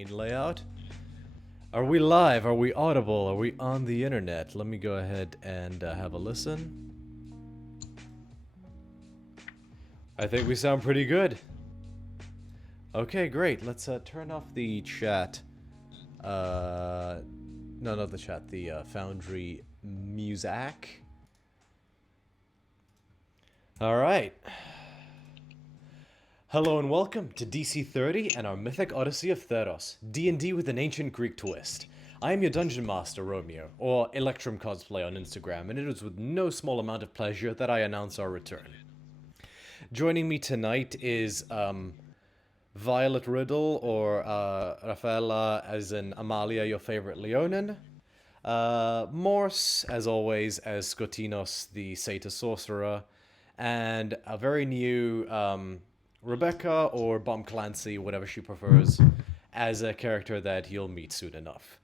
main layout. Are we live? Are we audible? Are we on the internet? Let me go ahead and have a listen. I think we sound pretty good. Okay, great. Let's turn off the chat. No, not the chat. The Foundry music. All right. Hello and welcome to DC30 and our Mythic Odyssey of Theros, D&D with an ancient Greek twist. I am your Dungeon Master, Romeo, or Electrum Cosplay on Instagram, and it is with no small amount of pleasure that I announce our return. Joining me tonight is Violet Riddle, or Rafaela as in Amalia, your favorite Leonin. Morse, as always, as Skotinos, the Satyr Sorcerer, and a very new Rebecca, or Bomb Clancy, whatever she prefers, as a character that you'll meet soon enough.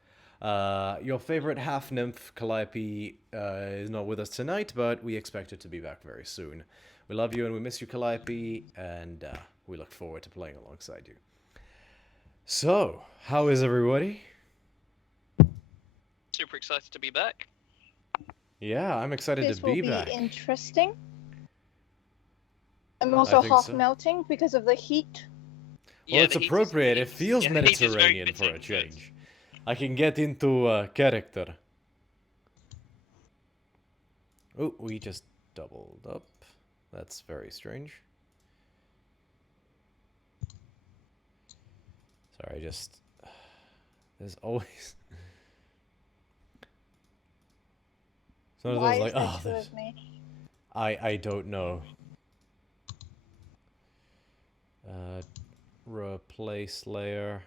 Your favorite half-nymph, Calliope, is not with us tonight, but we expect her to be back very soon. We love you and we miss you, Calliope, and we look forward to playing alongside you. So, how is everybody? Super excited to be back. Yeah, I'm excited to be back. This will be interesting. I'm also half melting because of the heat. Well, it's appropriate. It feels Mediterranean for a change. I can get into character. Oh, we just doubled up. That's very strange. Sorry, there's always... Why is there two of me? I don't know. Replace layer.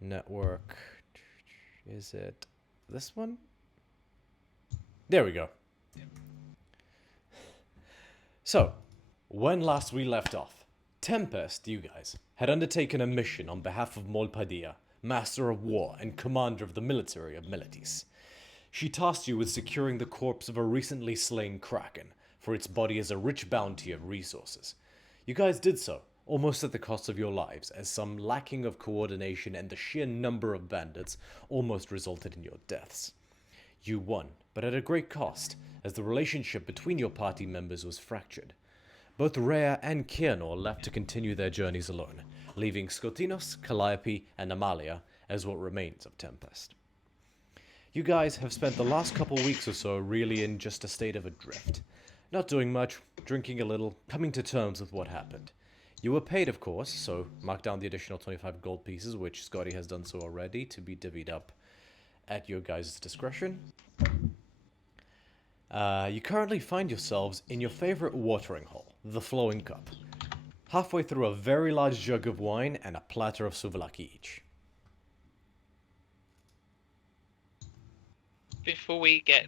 Network. Is it this one? There we go. So, when last we left off, Tempest, you guys, had undertaken a mission on behalf of Molpadia, Master of War and Commander of the military of Meletis. She tasked you with securing the corpse of a recently slain Kraken, for its body is a rich bounty of resources. You guys did so, almost at the cost of your lives, as some lacking of coordination and the sheer number of bandits almost resulted in your deaths. You won, but at a great cost, as the relationship between your party members was fractured. Both Rhea and Kianor left to continue their journeys alone, leaving Skotinos, Calliope, and Amalia as what remains of Tempest. You guys have spent the last couple weeks or so really in just a state of adrift. Not doing much, drinking a little, coming to terms with what happened. You were paid, of course, so mark down the additional 25 gold pieces, which Scotty has done so already, to be divvied up at your guys' discretion. You currently find yourselves in your favorite watering hole, the Flowing Cup, halfway through a very large jug of wine and a platter of souvlaki each. Before we get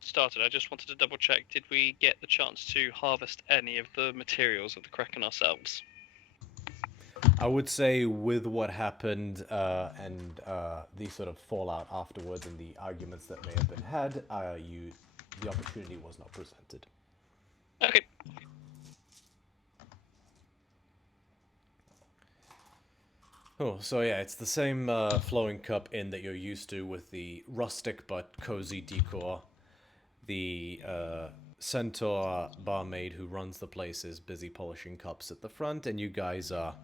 started, I just wanted to double check, did we get the chance to harvest any of the materials of the Kraken ourselves? I would say with what happened and the sort of fallout afterwards and the arguments that may have been had, the opportunity was not presented. Okay. Oh, so yeah, it's the same flowing cup inn that you're used to, with the rustic but cozy decor. The centaur barmaid who runs the place is busy polishing cups at the front, and you guys are...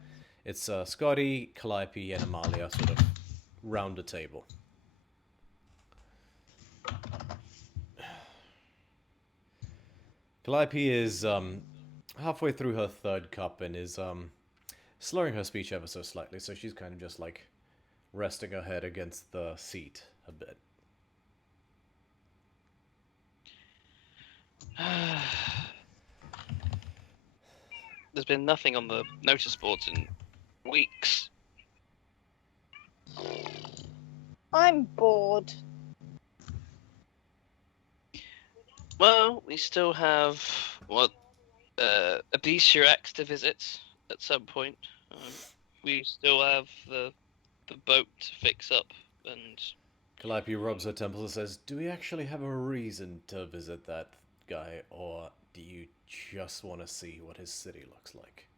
It's Scotty, Calliope, and Amalia sort of round the table. Calliope is halfway through her third cup and is slurring her speech ever so slightly, so she's kind of just like resting her head against the seat a bit. There's been nothing on the notice boards in weeks. I'm bored. Well, we still have, Odysseys X to visit at some point. We still have the boat to fix up, and... Calliope rubs her temples and says, do we actually have a reason to visit that guy, or do you just want to see what his city looks like?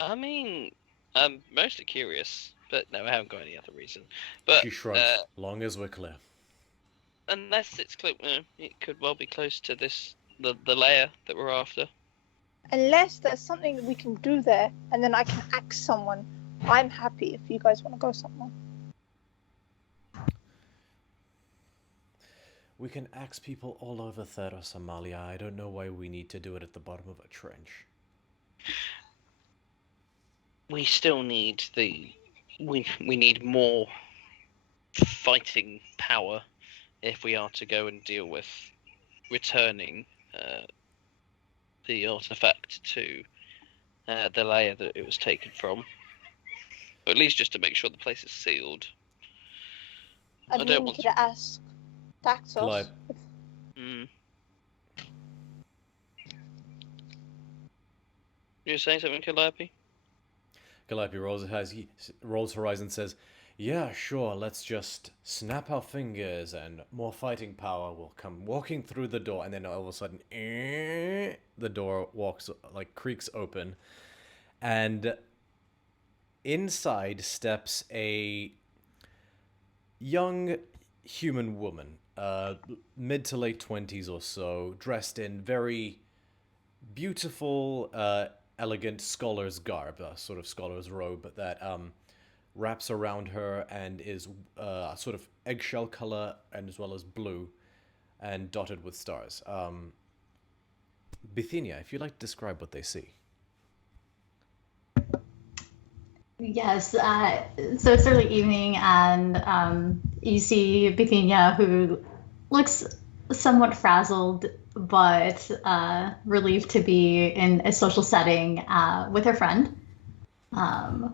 I mean, I'm mostly curious, but no, I haven't got any other reason. But She shrugs. Long as we're clear. unless it's close, it could well be close to the layer that we're after. Unless there's something that we can do there, and then I can axe someone. I'm happy if you guys want to go somewhere. We can axe people all over Theros, Amalia. I don't know why we need to do it at the bottom of a trench. We still need we need more fighting power if we are to go and deal with returning the artifact to the layer that it was taken from. Or at least just to make sure the place is sealed. I don't want to ask Daxos. You're saying something, Calliope? Calliope rolls her eyes and says, "Yeah, sure, let's just snap our fingers and more fighting power will come walking through the door." And then all of a sudden, the door creaks open. And inside steps a young human woman, mid to late 20s or so, dressed in very beautiful, elegant scholar's garb, a sort of scholar's robe that wraps around her and is sort of eggshell color and as well as blue and dotted with stars. Bithynia, if you'd like to describe what they see. Yes, so it's early evening, and you see Bithynia, who looks somewhat frazzled, but relieved to be in a social setting with her friend,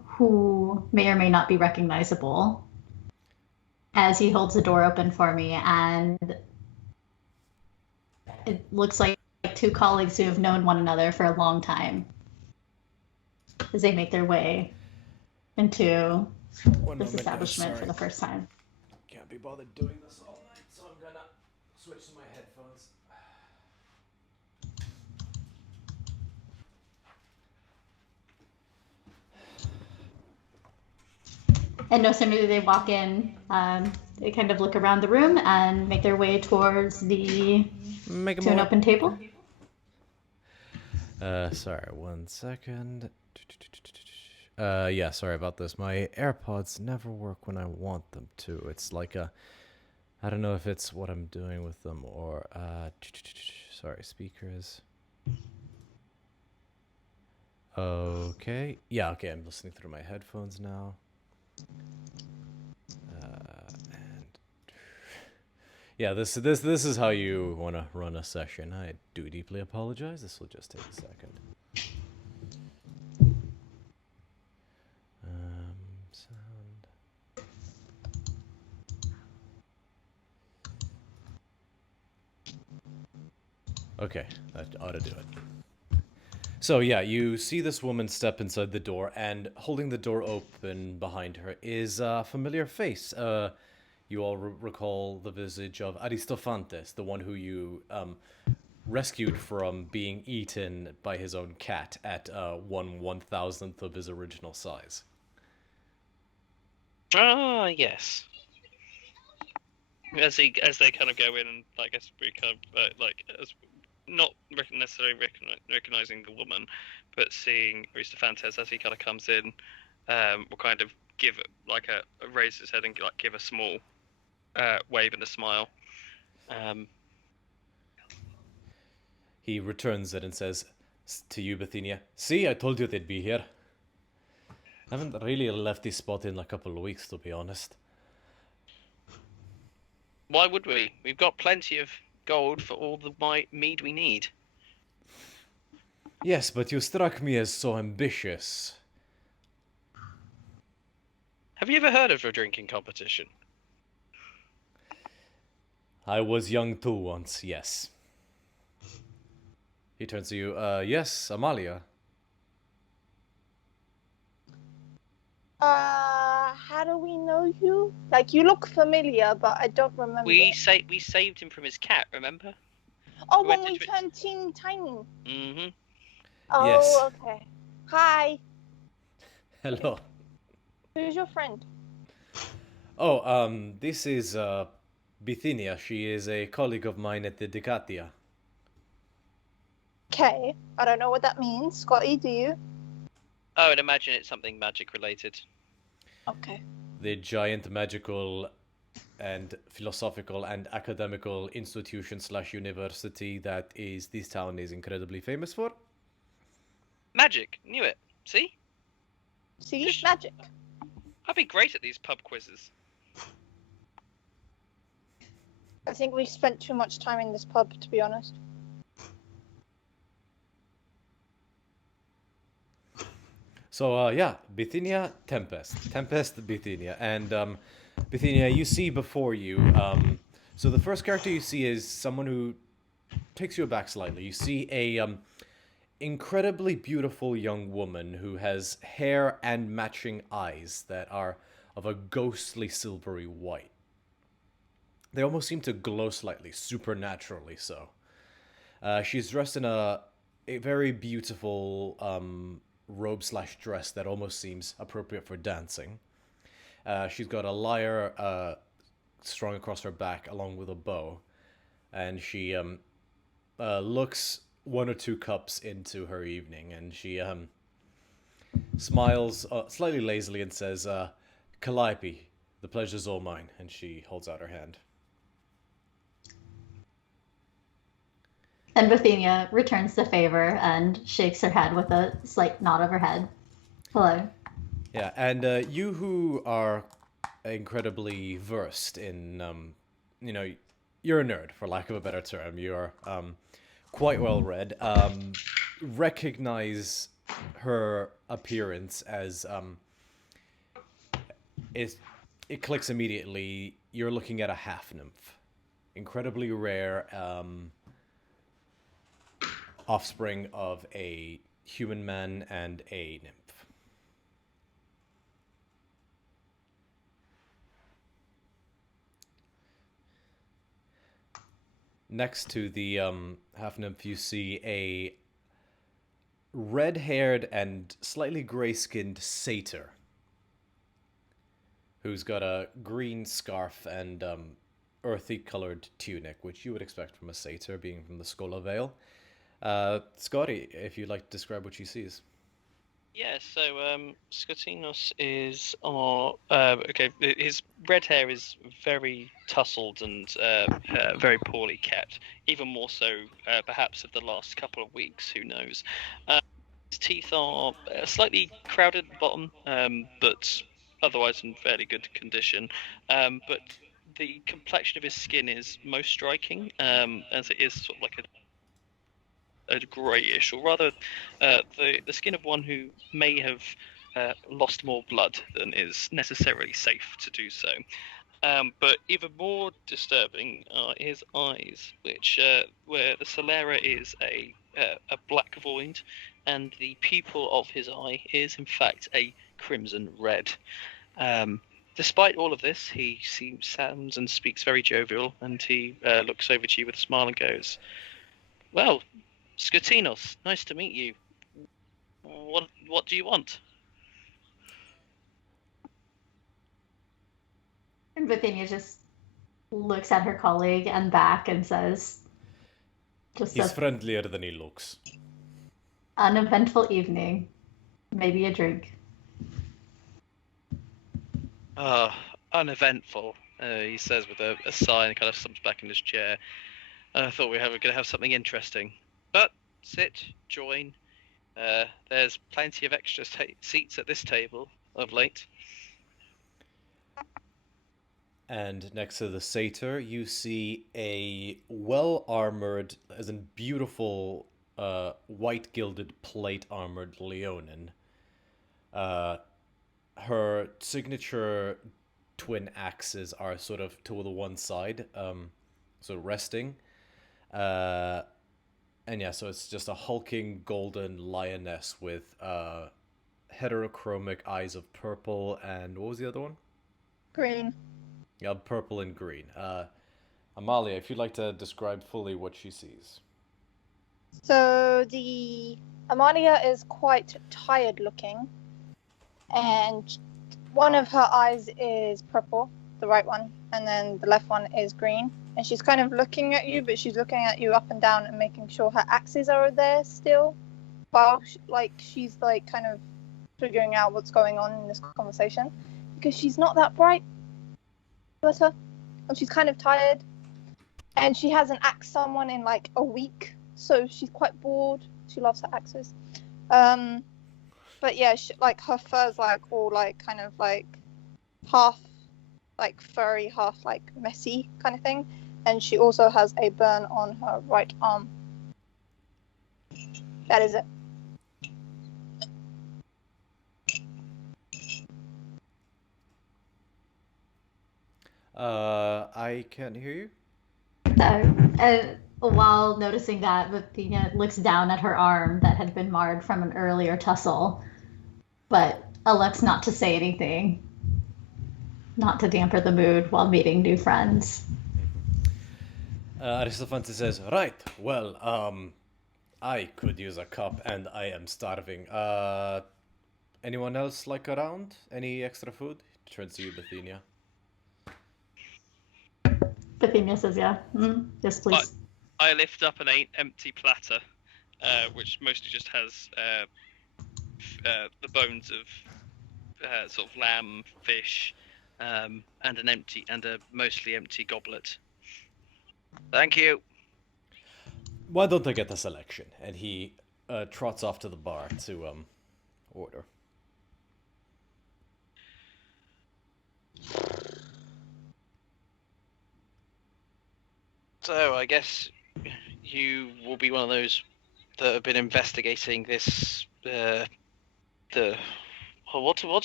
who may or may not be recognizable, as he holds the door open for me, and it looks like two colleagues who have known one another for a long time as they make their way into this establishment for the first time. Can't be bothered doing this all night, so I'm gonna switch to my headphones. And no sooner do they walk in, they kind of look around the room and make their way towards to an open table. Sorry, 1 second. Yeah, sorry about this. My AirPods never work when I want them to. It's like I don't know if it's what I'm doing with them or, sorry, speakers. Okay. Yeah, okay, I'm listening through my headphones now. And yeah, this is how you want to run a session. I do deeply apologize. This will just take a second. Sound. Okay, that ought to do it. So yeah, you see this woman step inside the door, and holding the door open behind her is a familiar face. You all recall the visage of Aristophanes, the one who you rescued from being eaten by his own cat at 1/1000th of his original size. Ah, yes. As they kind of go in and I guess we kind of as not necessarily recognizing the woman, but seeing Aristophanes as he kind of comes in, will kind of give raise his head and give a small wave and a smile. He returns it and says to you, Bithynia, "See, I told you they'd be here. I haven't really left this spot in a couple of weeks, to be honest." Why would we? We've got plenty of gold for all the mead we need. Yes, but you struck me as so ambitious. Have you ever heard of a drinking competition? I was young too once, yes. He turns to you, yes, Amalia. How do we know you? Like, you look familiar, but I don't remember. We saved him from his cat, remember? Oh, when we turned Teeny Tiny. Mm-hmm. Oh, yes. Okay. Hi. Hello. Who's your friend? Oh, this is Bithynia. She is a colleague of mine at the Decatia. Okay, I don't know what that means. Scotty, do you? I would imagine it's something magic related. Okay. The giant magical and philosophical and academical institution slash university that is this town is incredibly famous for. Magic, knew it. See? See? Magic. I'd be great at these pub quizzes. I think we spent too much time in this pub, to be honest. So yeah, Bithynia, Tempest, Bithynia, and Bithynia, you see before you. So the first character you see is someone who takes you aback slightly. You see a incredibly beautiful young woman who has hair and matching eyes that are of a ghostly silvery white. They almost seem to glow slightly, supernaturally so. She's dressed in a very beautiful robe slash dress that almost seems appropriate for dancing. She's got a lyre strung across her back along with a bow, and she looks one or two cups into her evening, and she smiles slightly lazily and says, Calliope, the pleasure's all mine, and she holds out her hand. And Bithynia returns the favor and shakes her head with a slight nod of her head. Hello. Yeah, and you who are incredibly versed in, you're a nerd, for lack of a better term. You're quite well read. Recognize her appearance as it clicks immediately. You're looking at a half nymph, incredibly rare. Offspring of a human man and a nymph. Next to the half nymph, you see a red-haired and slightly gray-skinned satyr who's got a green scarf and earthy-colored tunic, which you would expect from a satyr, being from the Skola Vale. Scotty, if you'd like to describe what she sees. Yeah, so Skotinos is his red hair is very tousled and very poorly kept, even more so perhaps of the last couple of weeks, who knows. His teeth are slightly crowded at the bottom, but otherwise in fairly good condition. But the complexion of his skin is most striking, as it is sort of like a greyish, or rather the skin of one who may have lost more blood than is necessarily safe to do so. But even more disturbing are his eyes, which where the sclera is a black void, and the pupil of his eye is in fact a crimson red. Despite all of this, he sounds and speaks very jovial, and he looks over to you with a smile and goes, "Well, Skotinos, nice to meet you. What do you want?" And Bithynia just looks at her colleague and back and says, He's friendlier than he looks. Uneventful evening. Maybe a drink. Uneventful, he says with a sigh and kind of slumps back in his chair. I thought we were going to have something interesting. But sit, join. There's plenty of extra seats at this table of late. And next to the satyr, you see a well-armored, as in beautiful, white-gilded, plate-armored Leonin. Her signature twin axes are sort of to the one side, sort of resting. And yeah, so it's just a hulking golden lioness with heterochromic eyes of purple and what was the other one? Green. Yeah, purple and green. Amalia, if you'd like to describe fully what she sees. So the Amalia is quite tired looking. and one of her eyes is purple, the right one, and then the left one is green. And she's kind of looking at you, but she's looking at you up and down and making sure her axes are there still, while she's kind of figuring out what's going on in this conversation, because she's not that bright, bless her, and she's kind of tired, and she hasn't axed someone in like a week, so she's quite bored. She loves her axes. But yeah, her fur's all kind of half furry, half messy kind of thing, and she also has a burn on her right arm. That is it. I can't hear you. While noticing that, Athena looks down at her arm that had been marred from an earlier tussle, but elects not to say anything, not to dampen the mood while meeting new friends. Aristophanes says, right, well, I could use a cup and I am starving. Anyone else around? Any extra food? Turns to you, Bithynia. Bithynia says, yeah. Yes, please. I lift up an empty platter, which mostly just has the bones of sort of lamb, fish, and a mostly empty goblet. Thank you. Why don't I get a selection? And he trots off to the bar to order. So I guess you will be one of those that have been investigating this. What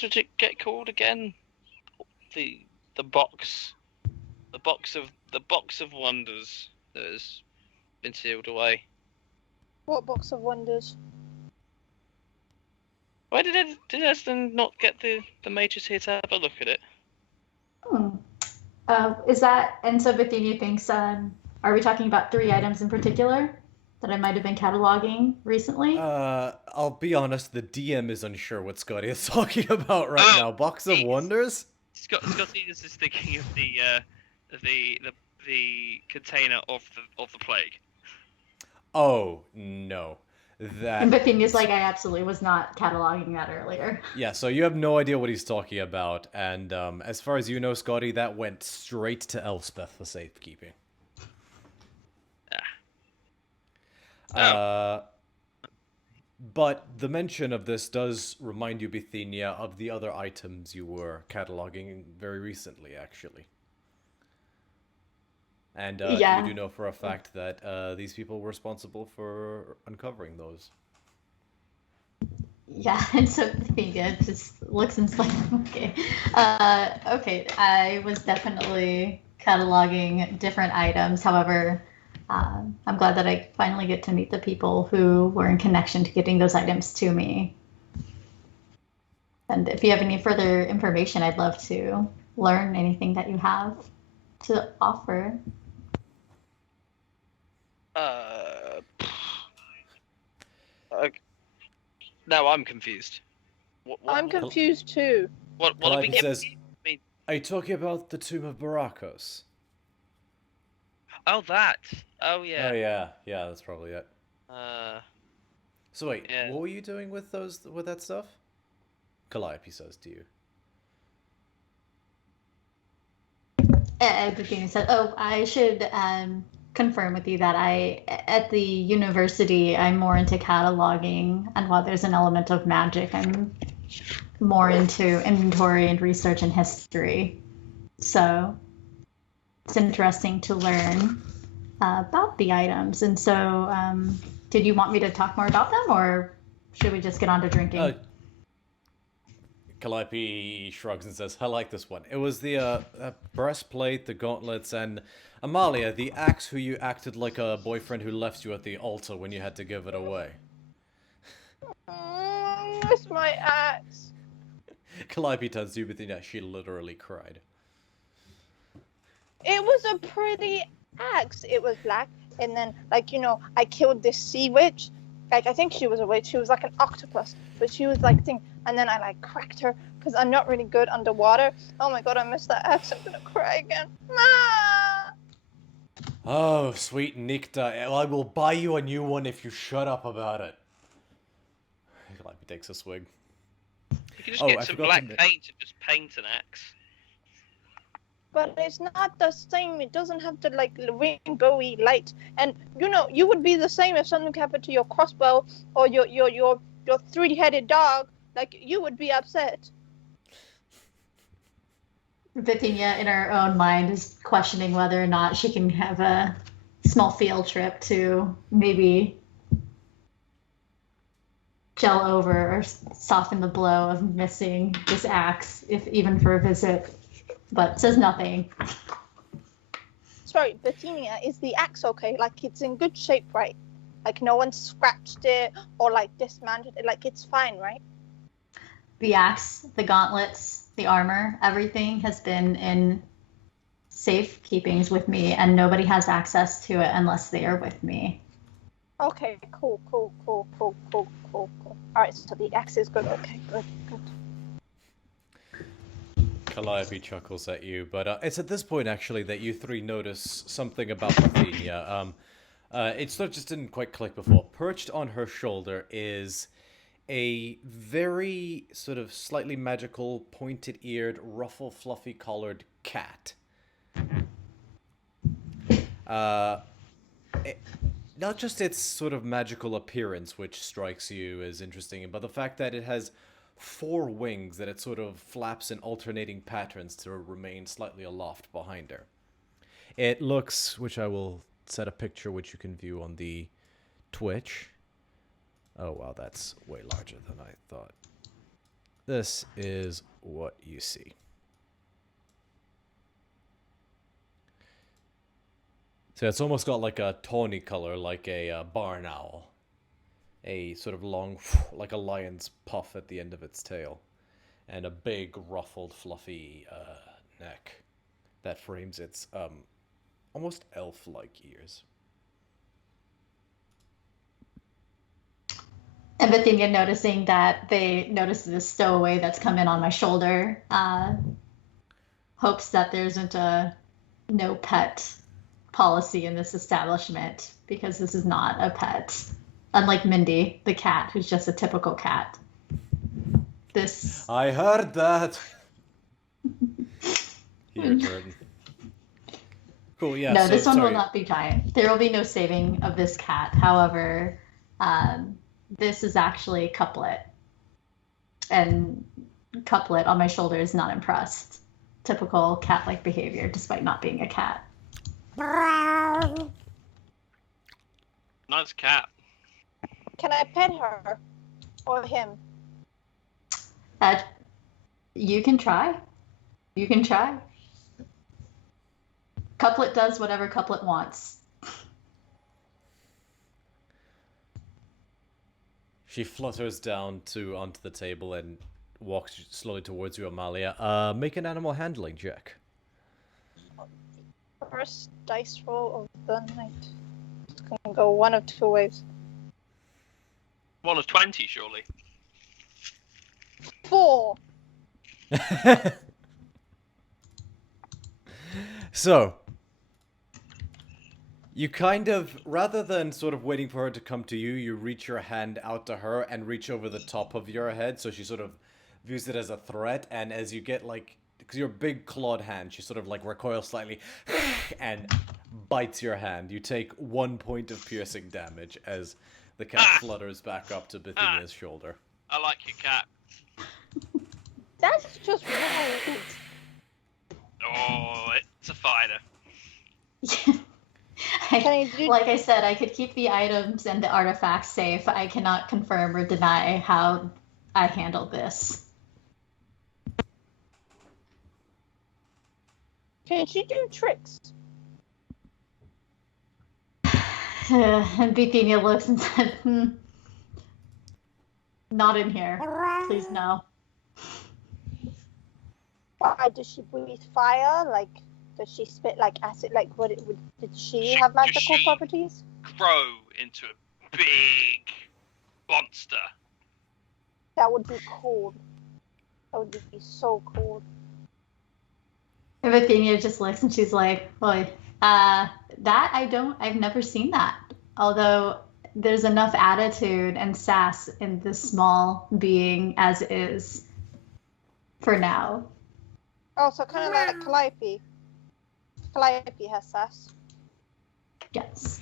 did it get called again? The box of wonders that has been sealed away. What box of wonders? Why did Eston not get the mages here to have a look at it? Is that, and so Bithynia thinks, are we talking about 3 items in particular that I might have been cataloging recently? I'll be honest, the DM is unsure what Scotty is talking about right now. Box of Wonders? Scotty is just thinking of the container of the plague. Oh, no. And Bithynia's I absolutely was not cataloging that earlier. Yeah, so you have no idea what he's talking about, and as far as you know, Scotty, that went straight to Elspeth for safekeeping. But the mention of this does remind you, Bithynia, of the other items you were cataloging very recently, actually. And you do know for a fact that these people were responsible for uncovering those. Yeah, and so Bithynia just looks and is like, okay. Okay, I was definitely cataloging different items. However, I'm glad that I finally get to meet the people who were in connection to getting those items to me. And if you have any further information, I'd love to learn anything that you have to offer. Now I'm confused. I'm confused too. What are we getting? Are you talking about the Tomb of Barakos? Oh, that. Oh, yeah. Oh, yeah. Yeah, that's probably it. So wait, yeah. What were you doing with that stuff? Calliope says to you. Bithynia said, I should confirm with you that at the university, I'm more into cataloging, and while there's an element of magic, I'm more into inventory and research and history. So it's interesting to learn about the items. And so did you want me to talk more about them, or should we just get on to drinking? Calliope shrugs and says, I like this one. It was the breastplate, the gauntlets, and Amalia, the axe who you acted like a boyfriend who left you at the altar when you had to give it away. Where's my axe? Calliope turns to you, but she literally cried. It was a pretty axe. It was black, and then, I killed this sea witch. I think she was a witch. She was like an octopus, but she was and then I like cracked her because I'm not really good underwater. Oh my god, I missed that axe. I'm gonna cry again. Ah! Oh, sweet Nikta. I will buy you a new one if you shut up about it. Like he takes a swig. You can just get some black paint and just paint an axe. But it's not the same. It doesn't have the like rainbowy light. And you know, you would be the same if something happened to your crossbow or your 3-headed dog. Like you would be upset. Bithynia, in her own mind, is questioning whether or not she can have a small field trip to maybe gel over or soften the blow of missing this axe, if even for a visit, but says nothing. Sorry, Bithynia, is the axe okay? Like it's in good shape, right? Like no one scratched it or like dismantled it. Like it's fine, right? The axe, the gauntlets, the armor, everything has been in safe keepings with me, and nobody has access to it unless they are with me. Okay, cool. All right, so the axe is good. Okay, good. Calliope chuckles at you, but it's at this point actually that you three notice something about Bithynia. It sort of just didn't quite click before. Perched on her shoulder is a very sort of slightly magical, pointed-eared, fluffy collared cat. Not just its sort of magical appearance, which strikes you as interesting, but the fact that it has 4 wings that it sort of flaps in alternating patterns to remain slightly aloft behind her. It looks, which I will set a picture which you can view on the Twitch. Oh wow, that's way larger than I thought. This is what you see. So it's almost got like a tawny color, like a barn owl. A sort of long, like a lion's puff at the end of its tail. And a big, ruffled, fluffy neck that frames its almost elf-like ears. And Bithynia, noticing that they notice this stowaway that's come in on my shoulder, hopes that there isn't a no pet policy in this establishment, because this is not a pet. Unlike Mindy, the cat, who's just a typical cat. This... I heard that! Your turn. Cool, yeah. No, so, this one sorry. will not be giant. There will be no saving of this cat. However, this is actually Couplet. And Couplet on my shoulder is not impressed. Typical cat-like behavior, despite not being a cat. Nice cat. Can I pet her or him? You can try. You can try. Couplet does whatever Couplet wants. She flutters down onto the table and walks slowly towards you, Amalia. Make an animal handling check. First dice roll of the night. It's gonna go one of 2 ways. One of 20, surely. 4. So, you kind of, rather than sort of waiting for her to come to you, you reach your hand out to her and reach over the top of your head, so she sort of views it as a threat, and as you get like, because your big clawed hand, she sort of like recoils slightly and bites your hand. You take 1 point of piercing damage as the cat flutters back up to Bithynia's shoulder. I like your cat. That's just rude. Oh, it's a fighter. Like I said, I could keep the items and the artifacts safe. I cannot confirm or deny how I handled this. Can she do tricks? And Bithynia looks and said, not in here. Please no. Why does she breathe fire? Like, does she spit like acid? Like, did she have magical properties? Grow into a big monster. That would be cool. That would be so cool. And Athenia just looks and she's like, "Boy, I've never seen that. Although there's enough attitude and sass in this small being as is for now." Oh, so kind of like Calliope. Calliope has sass. Yes.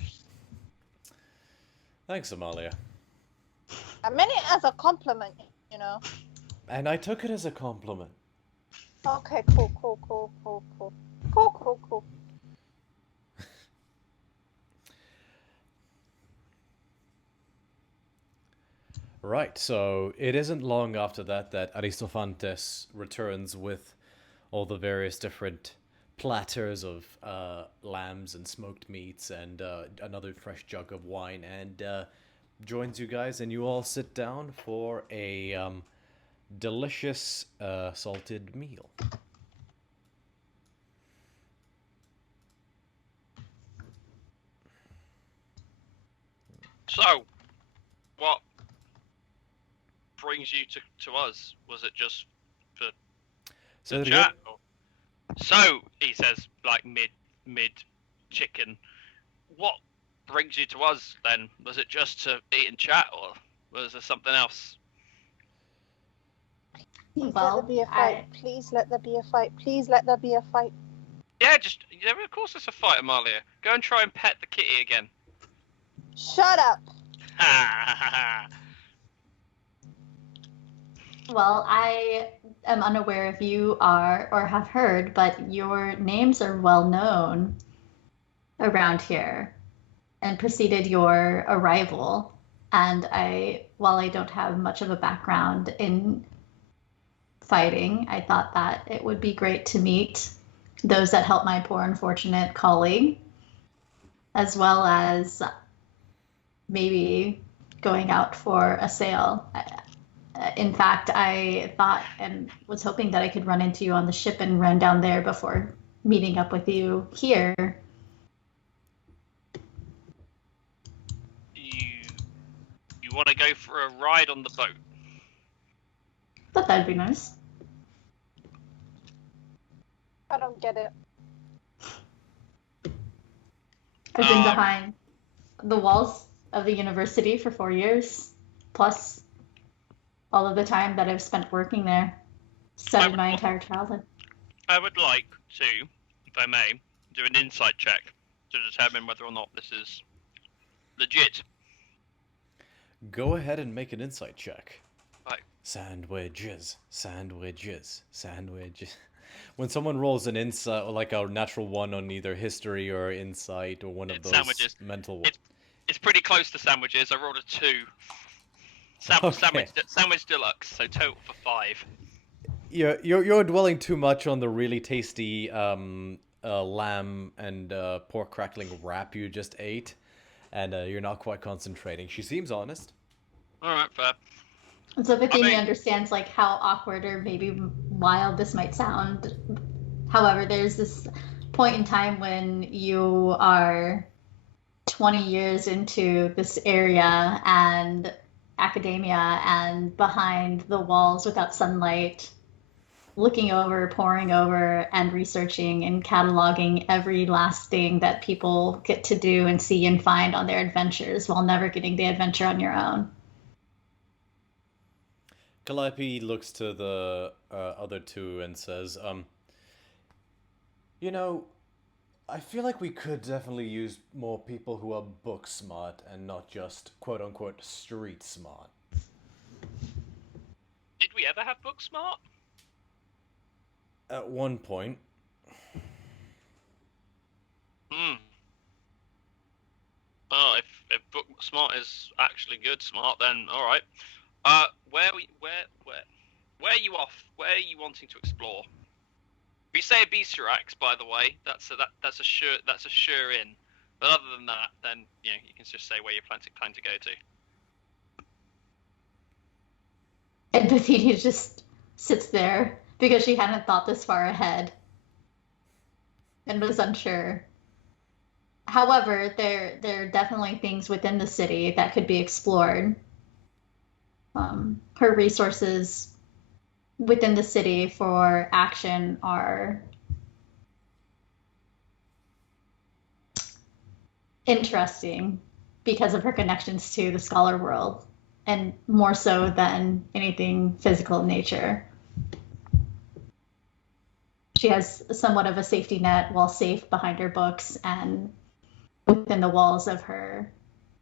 Thanks, Amalia. I meant it as a compliment, you know. And I took it as a compliment. Okay, cool. Right, so it isn't long after that Aristophanes returns with all the various different platters of lambs and smoked meats and another fresh jug of wine, and joins you guys, and you all sit down for a delicious salted meal. So, what brings you to us? Was it just for So the chat? Or... So, he says, like mid chicken. What brings you to us then? Was it just to eat and chat, or was there something else? Please let there be a fight. Please let there be a fight. Please let there be a fight. Yeah, of course it's a fight, Amalia. Go and try and pet the kitty again. Shut up. Well, I am unaware if you are or have heard, but your names are well known around here and preceded your arrival. And while I don't have much of a background in fighting, I thought that it would be great to meet those that help my poor unfortunate colleague, as well as maybe going out for a sail. In fact, I thought and was hoping that I could run into you on the ship and run down there before meeting up with you here. You want to go for a ride on the boat? Thought that'd be nice. I don't get it. I've been behind the walls of the university for 4 years, plus all of the time that I've spent working there, studied my entire childhood. I would like to, if I may, do an insight check to determine whether or not this is legit. Go ahead and make an insight check. Right. Sandwiches. When someone rolls an insight, or like a natural one on either history or insight, or one of those sandwiches. Mental ones. It's pretty close to sandwiches. I rolled a 2. Okay. Sandwich deluxe, so total for 5. You're dwelling too much on the really tasty lamb and pork crackling wrap you just ate, and you're not quite concentrating. She seems honest. All right, fair. So Bethany understands like how awkward or maybe wild this might sound. However, there's this point in time when you are 20 years into this area and academia and behind the walls without sunlight, looking over, poring over, and researching and cataloging every last thing that people get to do and see and find on their adventures while never getting the adventure on your own. Calliope looks to the other two and says, I feel like we could definitely use more people who are book smart and not just quote-unquote street smart. Did we ever have book smart? At one point. Oh, if book smart is actually good smart, then all right. Where are you off? Where are you wanting to explore? We say Abisurax, by the way. That's a sure in. But other than that, then you can just say where you plan to go to. And Bethany just sits there because she hadn't thought this far ahead and was unsure. However, there are definitely things within the city that could be explored. her resources within the city for action are interesting because of her connections to the scholar world, and more so than anything physical in nature. She has somewhat of a safety net while safe behind her books and within the walls of her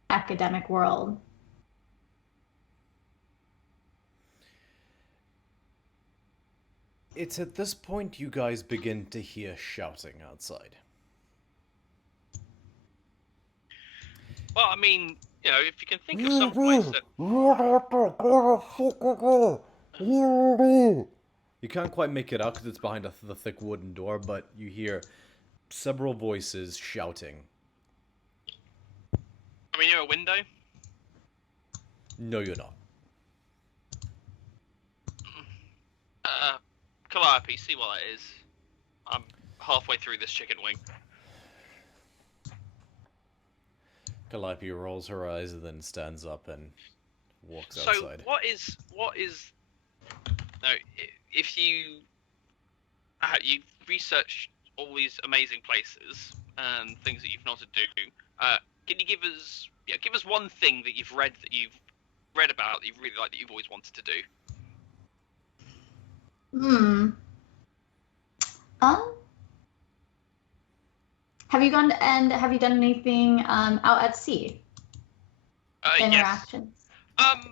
academic world. It's at this point you guys begin to hear shouting outside. Well, I mean, you know, if you can think of some place that... You can't quite make it out because it's behind the thick wooden door, but you hear several voices shouting. I mean, near a window? No, you're not. Calliope, see what that is. I'm halfway through this chicken wing. Calliope rolls her eyes and then stands up and walks So, outside. what is... No, if you research all these amazing places and things that you've not to do, can you give us one thing that you've read about that you really like that you've always wanted to do? Have you done anything out at sea? Interactions. Yes.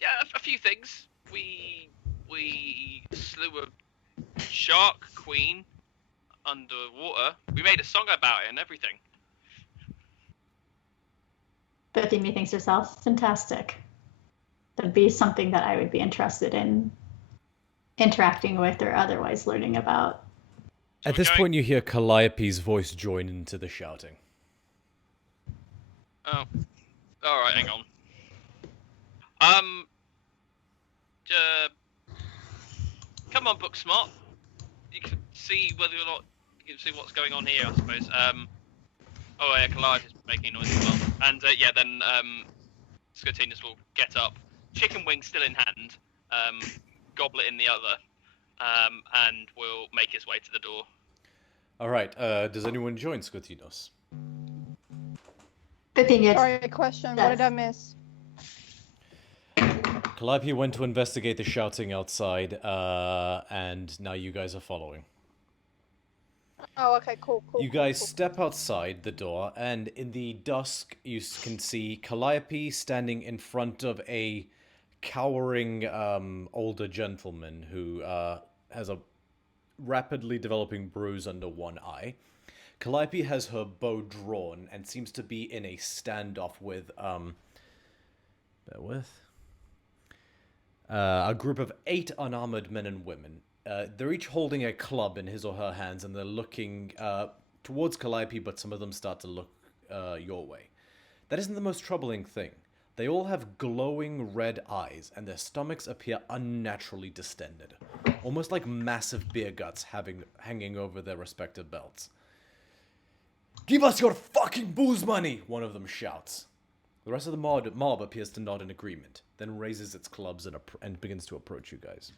Yeah, a few things. We slew a shark queen underwater. We made a song about it and everything. Bethany thinks herself fantastic. That'd be something that I would be interested in interacting with or otherwise learning about. At this point, you hear Calliope's voice join into the shouting. Oh. Alright, hang on. Come on, Book Smart. You can see whether or not you can see what's going on here, I suppose. Oh yeah, Calliope is making noise as well. And then Scotinus will get up, chicken wing still in hand, goblet in the other, and will make his way to the door. Alright, does anyone join Scotinos? Sorry, question. What did I miss? Calliope went to investigate the shouting outside, and now you guys are following. Oh, okay, cool. You guys step outside the door, and in the dusk, you can see Calliope standing in front of a cowering older gentleman who has a rapidly developing bruise under one eye. Calliope has her bow drawn and seems to be in a standoff with a group of 8 unarmored men and women. They're each holding a club in his or her hands, and they're looking towards Calliope, but some of them start to look your way. That isn't the most troubling thing. They all have glowing red eyes, and their stomachs appear unnaturally distended, almost like massive beer guts hanging over their respective belts. "Give us your fucking booze money!" one of them shouts. The rest of the mob appears to nod in agreement, then raises its clubs and begins to approach you guys.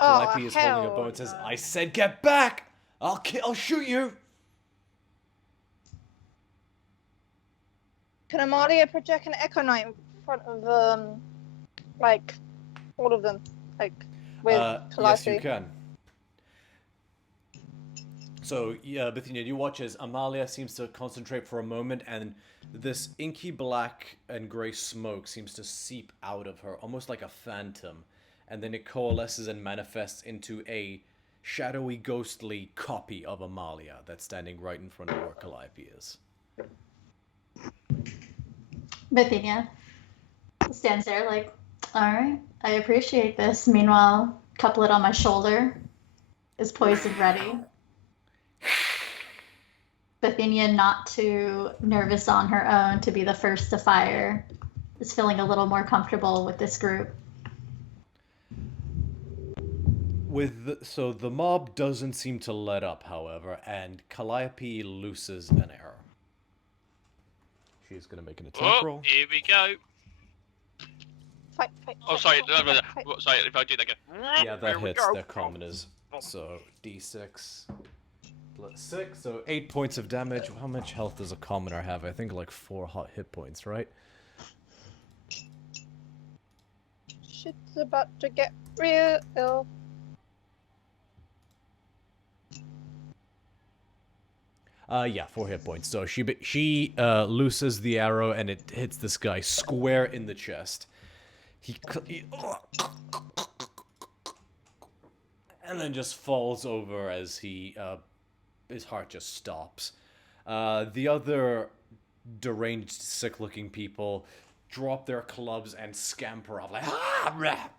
Calliope is holding a bow and says, "I said get back! I'll shoot you!" Can Amalia project an Echo Knight in front of all of them, with Calliope? Yes, you can. So, yeah, Bithynia, you watch as Amalia seems to concentrate for a moment, and this inky black and grey smoke seems to seep out of her, almost like a phantom, and then it coalesces and manifests into a shadowy, ghostly copy of Amalia that's standing right in front of where Calliope is. Bithynia stands there like, alright, I appreciate this. Meanwhile, couplet on my shoulder is poised and ready. Bithynia, not too nervous on her own to be the first to fire, is feeling a little more comfortable with this group. So the mob doesn't seem to let up, however, and Calliope looses an arrow. She's going to make an attack roll. Here we go. Fight. Oh, sorry. Fight. Sorry, if I do that again. Yeah, that hits. They're commoners. So D6 plus 6, so 8 points of damage. How much health does a commoner have? I think like 4 hot hit points, right? Shit's about to get real ill. Yeah, 4 hit points. So she looses the arrow and it hits this guy square in the chest. He and then just falls over as his heart just stops. The other deranged, sick-looking people drop their clubs and scamper off like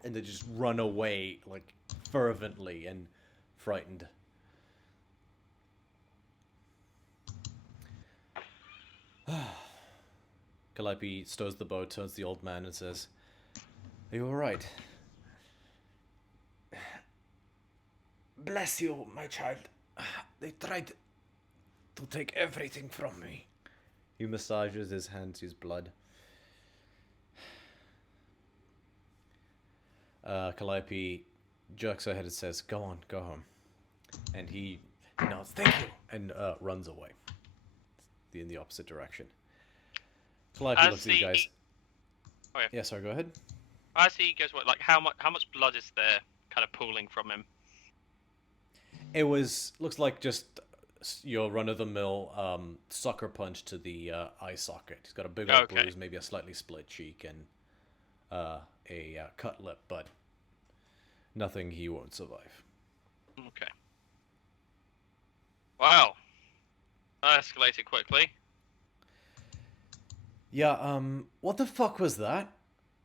and they just run away like fervently and frightened. Calliope stows the bow, turns to the old man and says, "Are you alright?" "Bless you, my child. They tried to take everything from me." He massages his hand to his blood. Calliope jerks her head and says, "Go on, go home." And he nods, "Thank you," and runs away in the opposite direction. Calliope looks at you guys. Oh, yeah. Yeah, sorry, go ahead. As he goes, like how much blood is there kind of pooling from him? It looks like just your run-of-the-mill sucker punch to the eye socket. He's got a big old bruise, maybe a slightly split cheek, and a cut lip, but nothing he won't survive. Okay. Wow. That escalated quickly. Yeah, what the fuck was that?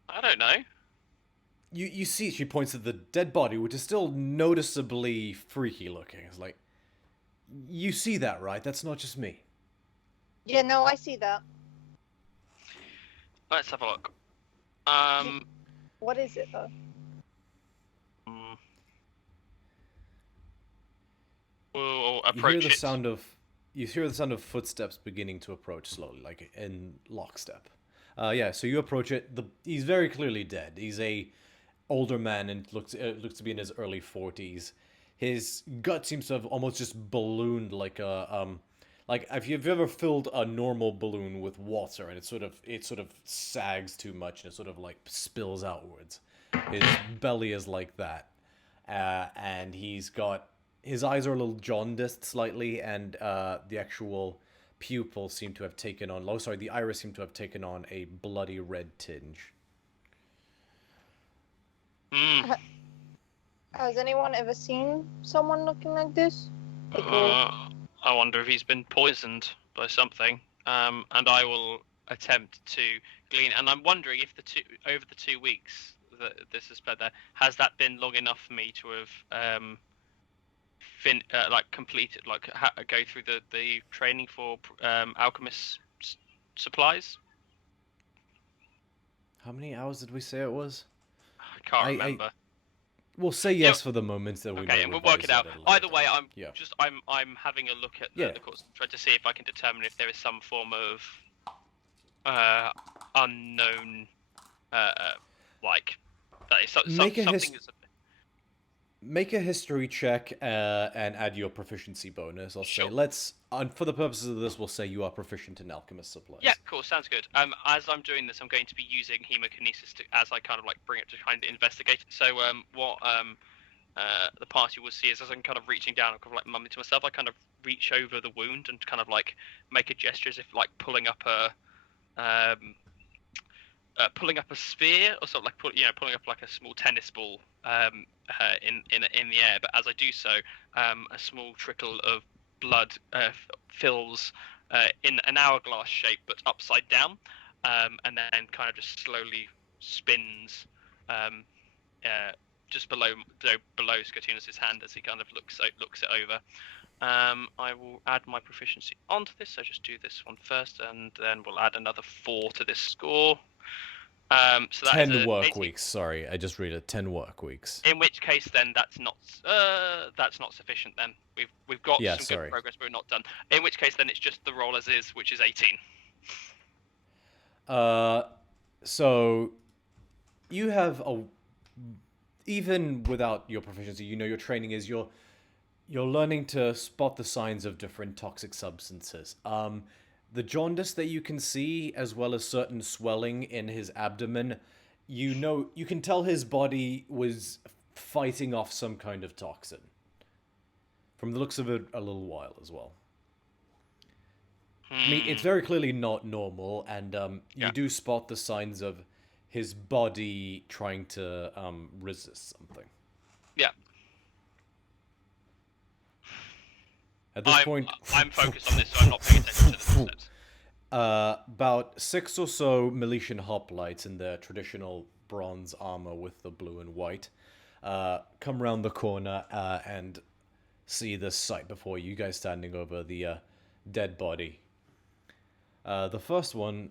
I don't know. You see, she points at the dead body, which is still noticeably freaky looking. It's like, you see that, right? That's not just me. Yeah, no, I see that. Let's have a look. What is it though? We'll approach it. You hear the sound of footsteps beginning to approach slowly, like in lockstep. Yeah, so you approach it. He's very clearly dead. He's a older man and looks to be in his early 40s. His gut seems to have almost just ballooned like a like if you've ever filled a normal balloon with water and it sort of sags too much and it sort of like spills outwards. His belly is like that, and his eyes are a little jaundiced slightly, and the actual pupils seem to have taken on... the iris seemed to have taken on a bloody red tinge. Has anyone ever seen someone looking like this? I wonder if he's been poisoned by something. And I will attempt to glean. And I'm wondering if over the 2 weeks that this has been there, has that been long enough for me to have completed, go through the training for alchemist supplies? How many hours did we say it was? I can't remember. We'll say yes for the moment that we okay, and we'll work it out. Either way, I'm having a look at the course, try to see if I can determine if there is some form of unknown, that is something. Make a history check and add your proficiency bonus. I'll say for the purposes of this, we'll say you are proficient in alchemist supplies. Yeah, cool. Sounds good. As I'm doing this, I'm going to be using hemokinesis as I kind of bring it to kind of investigate. So what the party will see is as I'm kind of reaching down, I'm kind of mumbling to myself. I kind of reach over the wound and kind of make a gesture as if pulling up a spear or sort of pulling up a small tennis ball in the air. But as I do so, a small trickle of blood fills in an hourglass shape but upside down, and then kind of just slowly spins just below Skotunus' hand as he kind of looks it over. I will add my proficiency onto this, so just do this one first, and then we'll add another 4 to this score. So that 10 work weeks. Sorry, I just read it. 10 work weeks. In which case, then that's not sufficient. Then we've got some good progress, but we're not done. In which case, then it's just the roll as is, which is 18. So you have even without your proficiency, your training is you're learning to spot the signs of different toxic substances. The jaundice that you can see, as well as certain swelling in his abdomen, you can tell his body was fighting off some kind of toxin. From the looks of it, a little while as well. I mean, it's very clearly not normal, and you do spot the signs of his body trying to resist something. Yeah. At this point, I'm focused on this, so I'm not paying attention to the footsteps. about 6 or so Militian hoplites in their traditional bronze armor with the blue and white come around the corner and see this sight before you guys standing over the dead body. The first one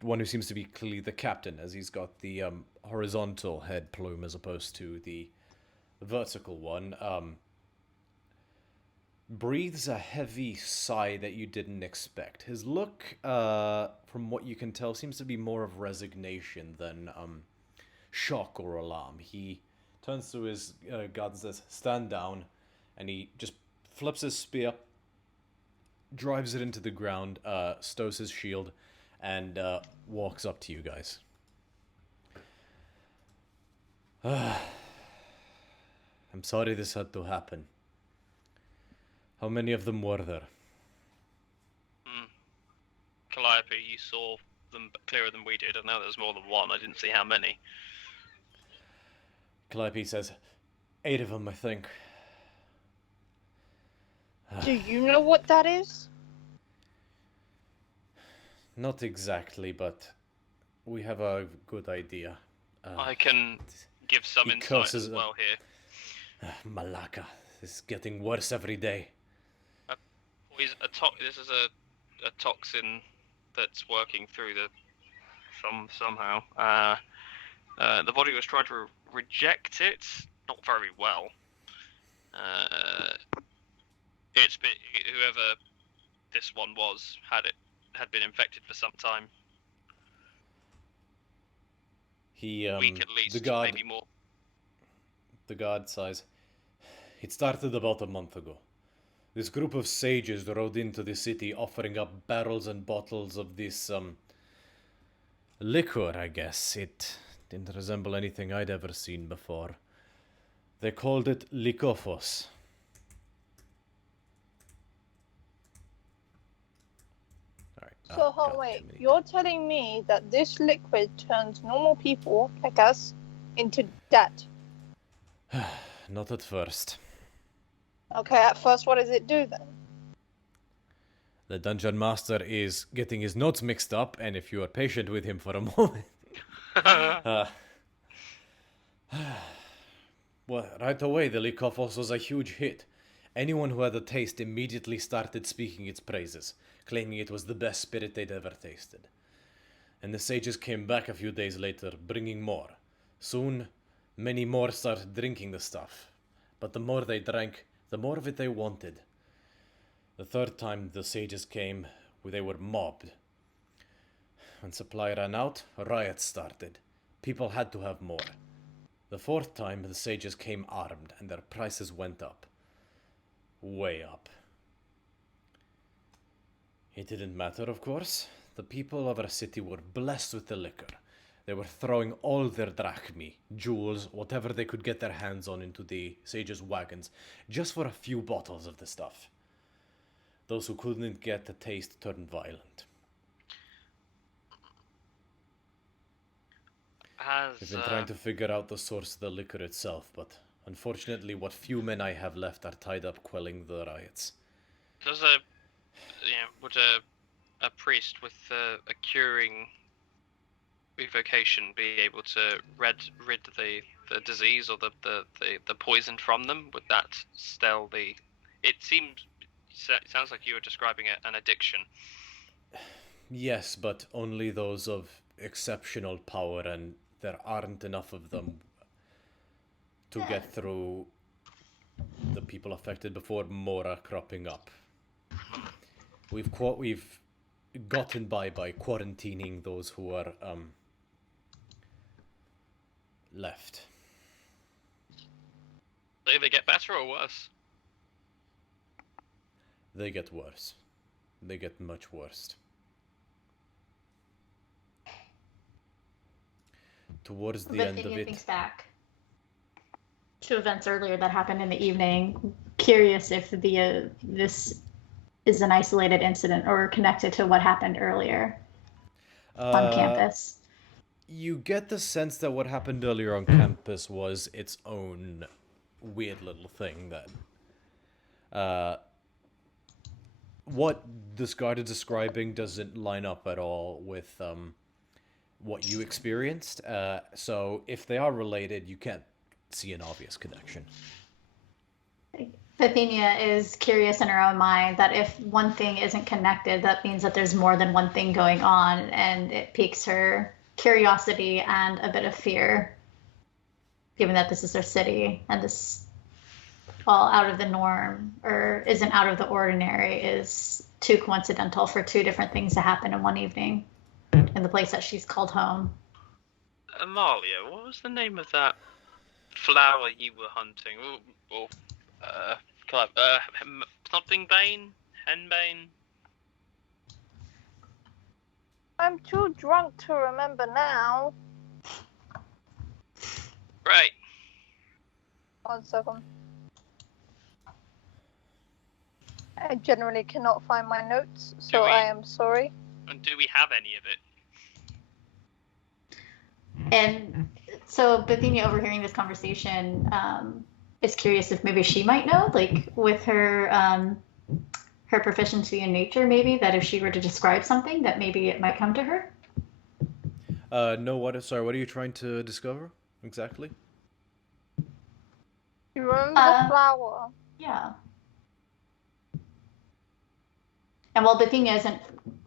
who seems to be clearly the captain, as he's got the horizontal head plume as opposed to the vertical one, breathes a heavy sigh that you didn't expect. His look, from what you can tell, seems to be more of resignation than shock or alarm. He turns to his guard and says, "Stand down," and he just flips his spear, drives it into the ground, stows his shield, and walks up to you guys. I'm sorry this had to happen. How many of them were there? Calliope, you saw them clearer than we did. I know there's more than one. I didn't see how many. Calliope says, 8 of them, I think. Do you know what that is? Not exactly, but we have a good idea. I can give some insight as well here. Malaka, this is getting worse every day. This is a toxin that's working through somehow. The body was trying to reject it, not very well. Whoever this one was had been infected for some time. He week at least, maybe more. The guard sighs. It started about a month ago. This group of sages rode into the city offering up barrels and bottles of this, liquor, I guess. It didn't resemble anything I'd ever seen before. They called it Lycophos. So, wait, you're telling me that this liquid turns normal people, like us, into that? Not at first. Okay, at first, what does it do then? The dungeon master is getting his notes mixed up, and if you are patient with him for a moment... well, right away, the Lycophos was a huge hit. Anyone who had a taste immediately started speaking its praises, claiming it was the best spirit they'd ever tasted. And the sages came back a few days later, bringing more. Soon, many more started drinking the stuff. But the more they drank, the more of it they wanted. The third time the sages came, they were mobbed. When supply ran out, riots started. People had to have more. The fourth time, the sages came armed, and their prices went up. Way up. It didn't matter, of course. The people of our city were blessed with the liquor. They were throwing all their drachmi, jewels, whatever they could get their hands on into the sages' wagons, just for a few bottles of the stuff. Those who couldn't get a taste turned violent. We've been trying to figure out the source of the liquor itself, but unfortunately what few men I have left are tied up quelling the riots. Would a priest with a curing evocation be able to rid the disease or the poison from them? Would that still the... It sounds like you were describing an addiction. Yes, but only those of exceptional power, and there aren't enough of them to get through the people affected before more are cropping up. We've gotten by quarantining those who are left. Do they get better or worse? They get worse. They get much worse. Towards the end of Bithynia it... thinks back to events earlier that happened in the evening. Curious if this is an isolated incident or connected to what happened earlier on campus. You get the sense that what happened earlier on campus was its own weird little thing that... what this guard is describing doesn't line up at all with what you experienced. So if they are related, you can't see an obvious connection. Bithynia is curious in her own mind that if one thing isn't connected, that means that there's more than one thing going on, and it piques her curiosity and a bit of fear, given that this is her city and this all out of the norm or isn't out of the ordinary is too coincidental for two different things to happen in one evening in the place that she's called home. Amalia, what was the name of that flower you were hunting? Something Bane? Henbane? I'm too drunk to remember now. Right. 1 second. I generally cannot find my notes, so I am sorry. And do we have any of it? And so Bithynia, overhearing this conversation, is curious if maybe she might know, like with her her proficiency in nature, maybe that if she were to describe something, that maybe it might come to her. No, what are you trying to discover exactly? You remember the flower? Yeah. And while Bithynia isn't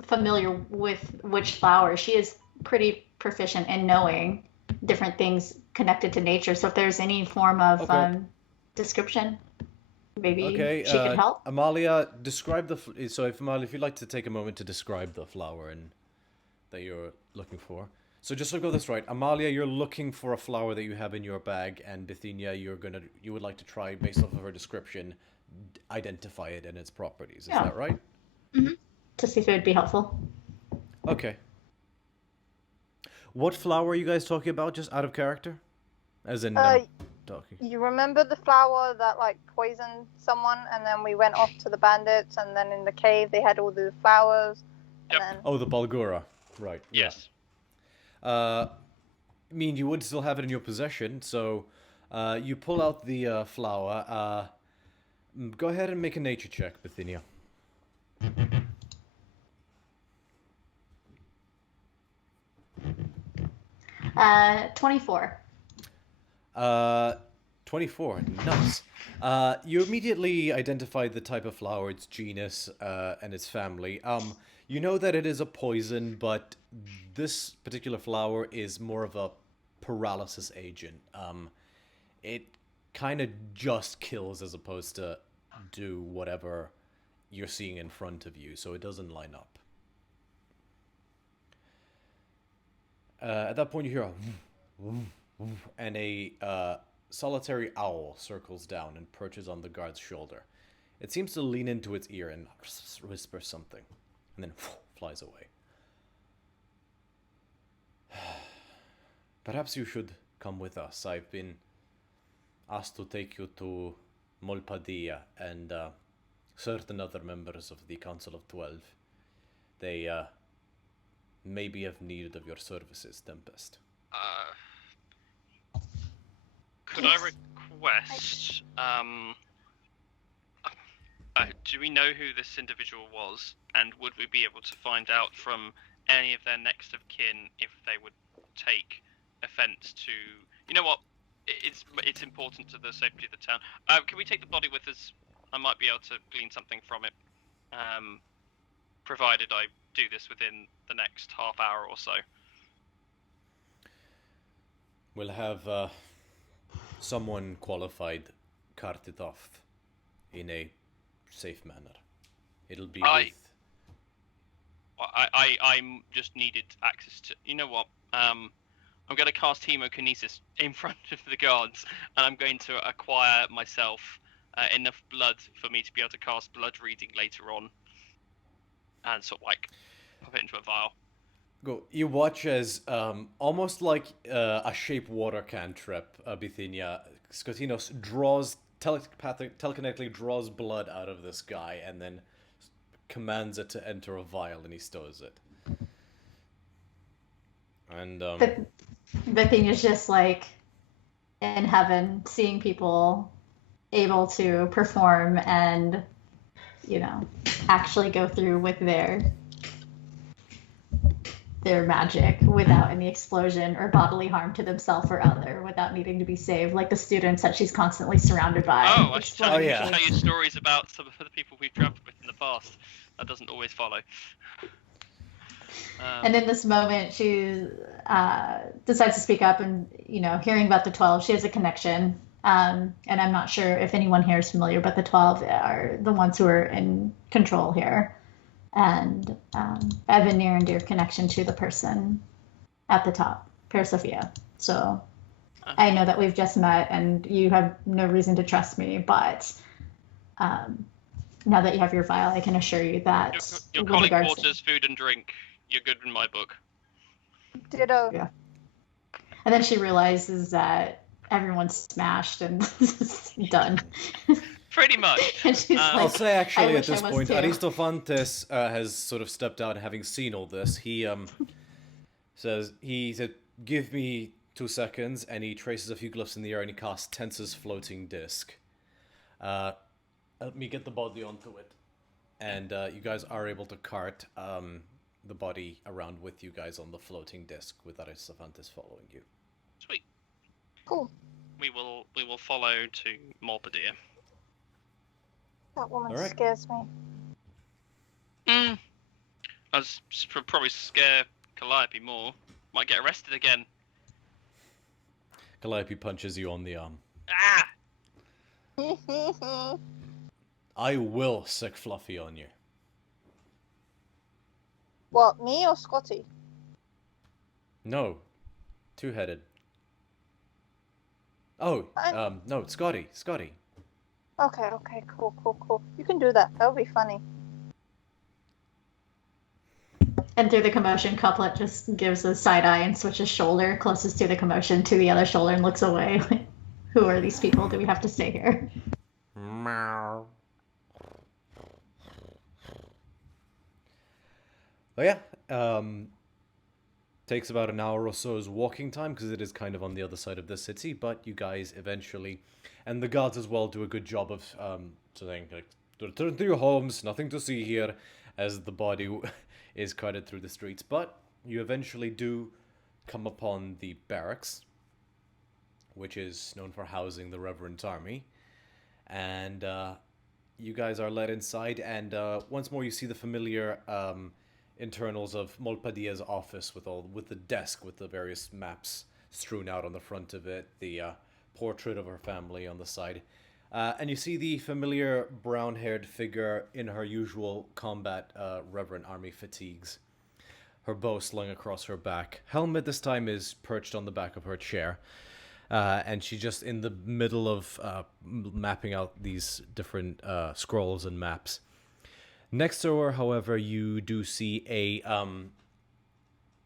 familiar with which flower, she is pretty proficient in knowing different things connected to nature. So if there's any form of description, maybe she could help. Amalia, describe the... So if you'd like to take a moment to describe the flower that you're looking for. So just so I got this right, Amalia, you're looking for a flower that you have in your bag, and Bithynia, you would like to try, based off of her description, identify it and its properties. Is that right? Mm-hmm. To see if it would be helpful. Okay. What flower are you guys talking about, just out of character? As in, talking. You remember the flower that, like, poisoned someone, and then we went off to the bandits, and then in the cave they had all the flowers, and then... Oh, the Balgura. Right. Yes. I mean, you would still have it in your possession, so you pull out the flower. Go ahead and make a nature check, Bithynia. 24. 24. Nice. You immediately identify the type of flower, its genus, and its family. You know that it is a poison, but this particular flower is more of a paralysis agent. It kind of just kills as opposed to do whatever you're seeing in front of you, so it doesn't line up. At that point, you hear a woof, woof, and a solitary owl circles down and perches on the guard's shoulder. It seems to lean into its ear and whispers something, and then flies away. Perhaps you should come with us. I've been asked to take you to Molpadia and certain other members of the Council of 12. They may be of need of your services, Tempest. Could I request, do we know who this individual was, and would we be able to find out from any of their next of kin if they would take offense to, you know what, it's important to the safety of the town. Can we take the body with us? I might be able to glean something from it, provided I do this within the next half hour or so. We'll have someone qualified cart it off in a safe manner. It'll be with... I'm just needed access to... You know what? I'm going to cast hemokinesis in front of the guards, and I'm going to acquire myself enough blood for me to be able to cast blood reading later on, and sort of like pop it into a vial. Go. You watch as almost like a shape water cantrip, Bithynia. Skotinos draws telekinetically draws blood out of this guy and then commands it to enter a vial, and he stows it. And Bithynia's just like in heaven, seeing people able to perform and, you know, actually go through with their magic without any explosion or bodily harm to themselves or other, without needing to be saved, like the students that she's constantly surrounded by. Oh, I should tell you yeah. stories about some of the people we've traveled with in the past. That doesn't always follow. And in this moment, she decides to speak up, and, you know, hearing about the 12, she has a connection. And I'm not sure if anyone here is familiar, but the 12 are the ones who are in control here. And I have a near and dear connection to the person at the top, Sophia. So I know that we've just met and you have no reason to trust me, but now that you have your vial, I can assure you that your with calling regards waters, food and drink, you're good in my book. Ditto. Yeah. And then she realizes that everyone's smashed and done. Pretty much. And she's like, I'll say actually at wish I this was point, too. Aristofantes has sort of stepped out, having seen all this. He said, "Give me 2 seconds," and he traces a few glyphs in the air and he casts Tense's floating disc. Let me get the body onto it, and you guys are able to cart the body around with you guys on the floating disc with Aristofantes following you. Sweet. Cool. We will follow to Molpadir. That woman Alright. scares me. I was probably scare Calliope more. Might get arrested again. Calliope punches you on the arm. Ah! I will sick Fluffy on you. What, me or Scotty? No. Two-headed. Oh, no, Scotty. Okay, cool. You can do that. That'll be funny. And through the commotion, Couplet just gives a side eye and switches shoulder closest to the commotion to the other shoulder and looks away. Like, who are these people? Do we have to stay here? Meow. Oh yeah, takes about an hour or so's walking time because it is kind of on the other side of the city, but you guys eventually, and the guards as well, do a good job of saying, like, return to your homes, nothing to see here, as the body is carted through the streets. But you eventually do come upon the barracks, which is known for housing the Reverend Army, and you guys are led inside, and once more you see the familiar internals of Molpadia's office with the desk with the various maps strewn out on the front of it, the portrait of her family on the side, and you see the familiar brown-haired figure in her usual combat Reverend Army fatigues, her bow slung across her back. Helmet this time is perched on the back of her chair, and she's just in the middle of mapping out these different scrolls and maps. Next to her, however, you do see a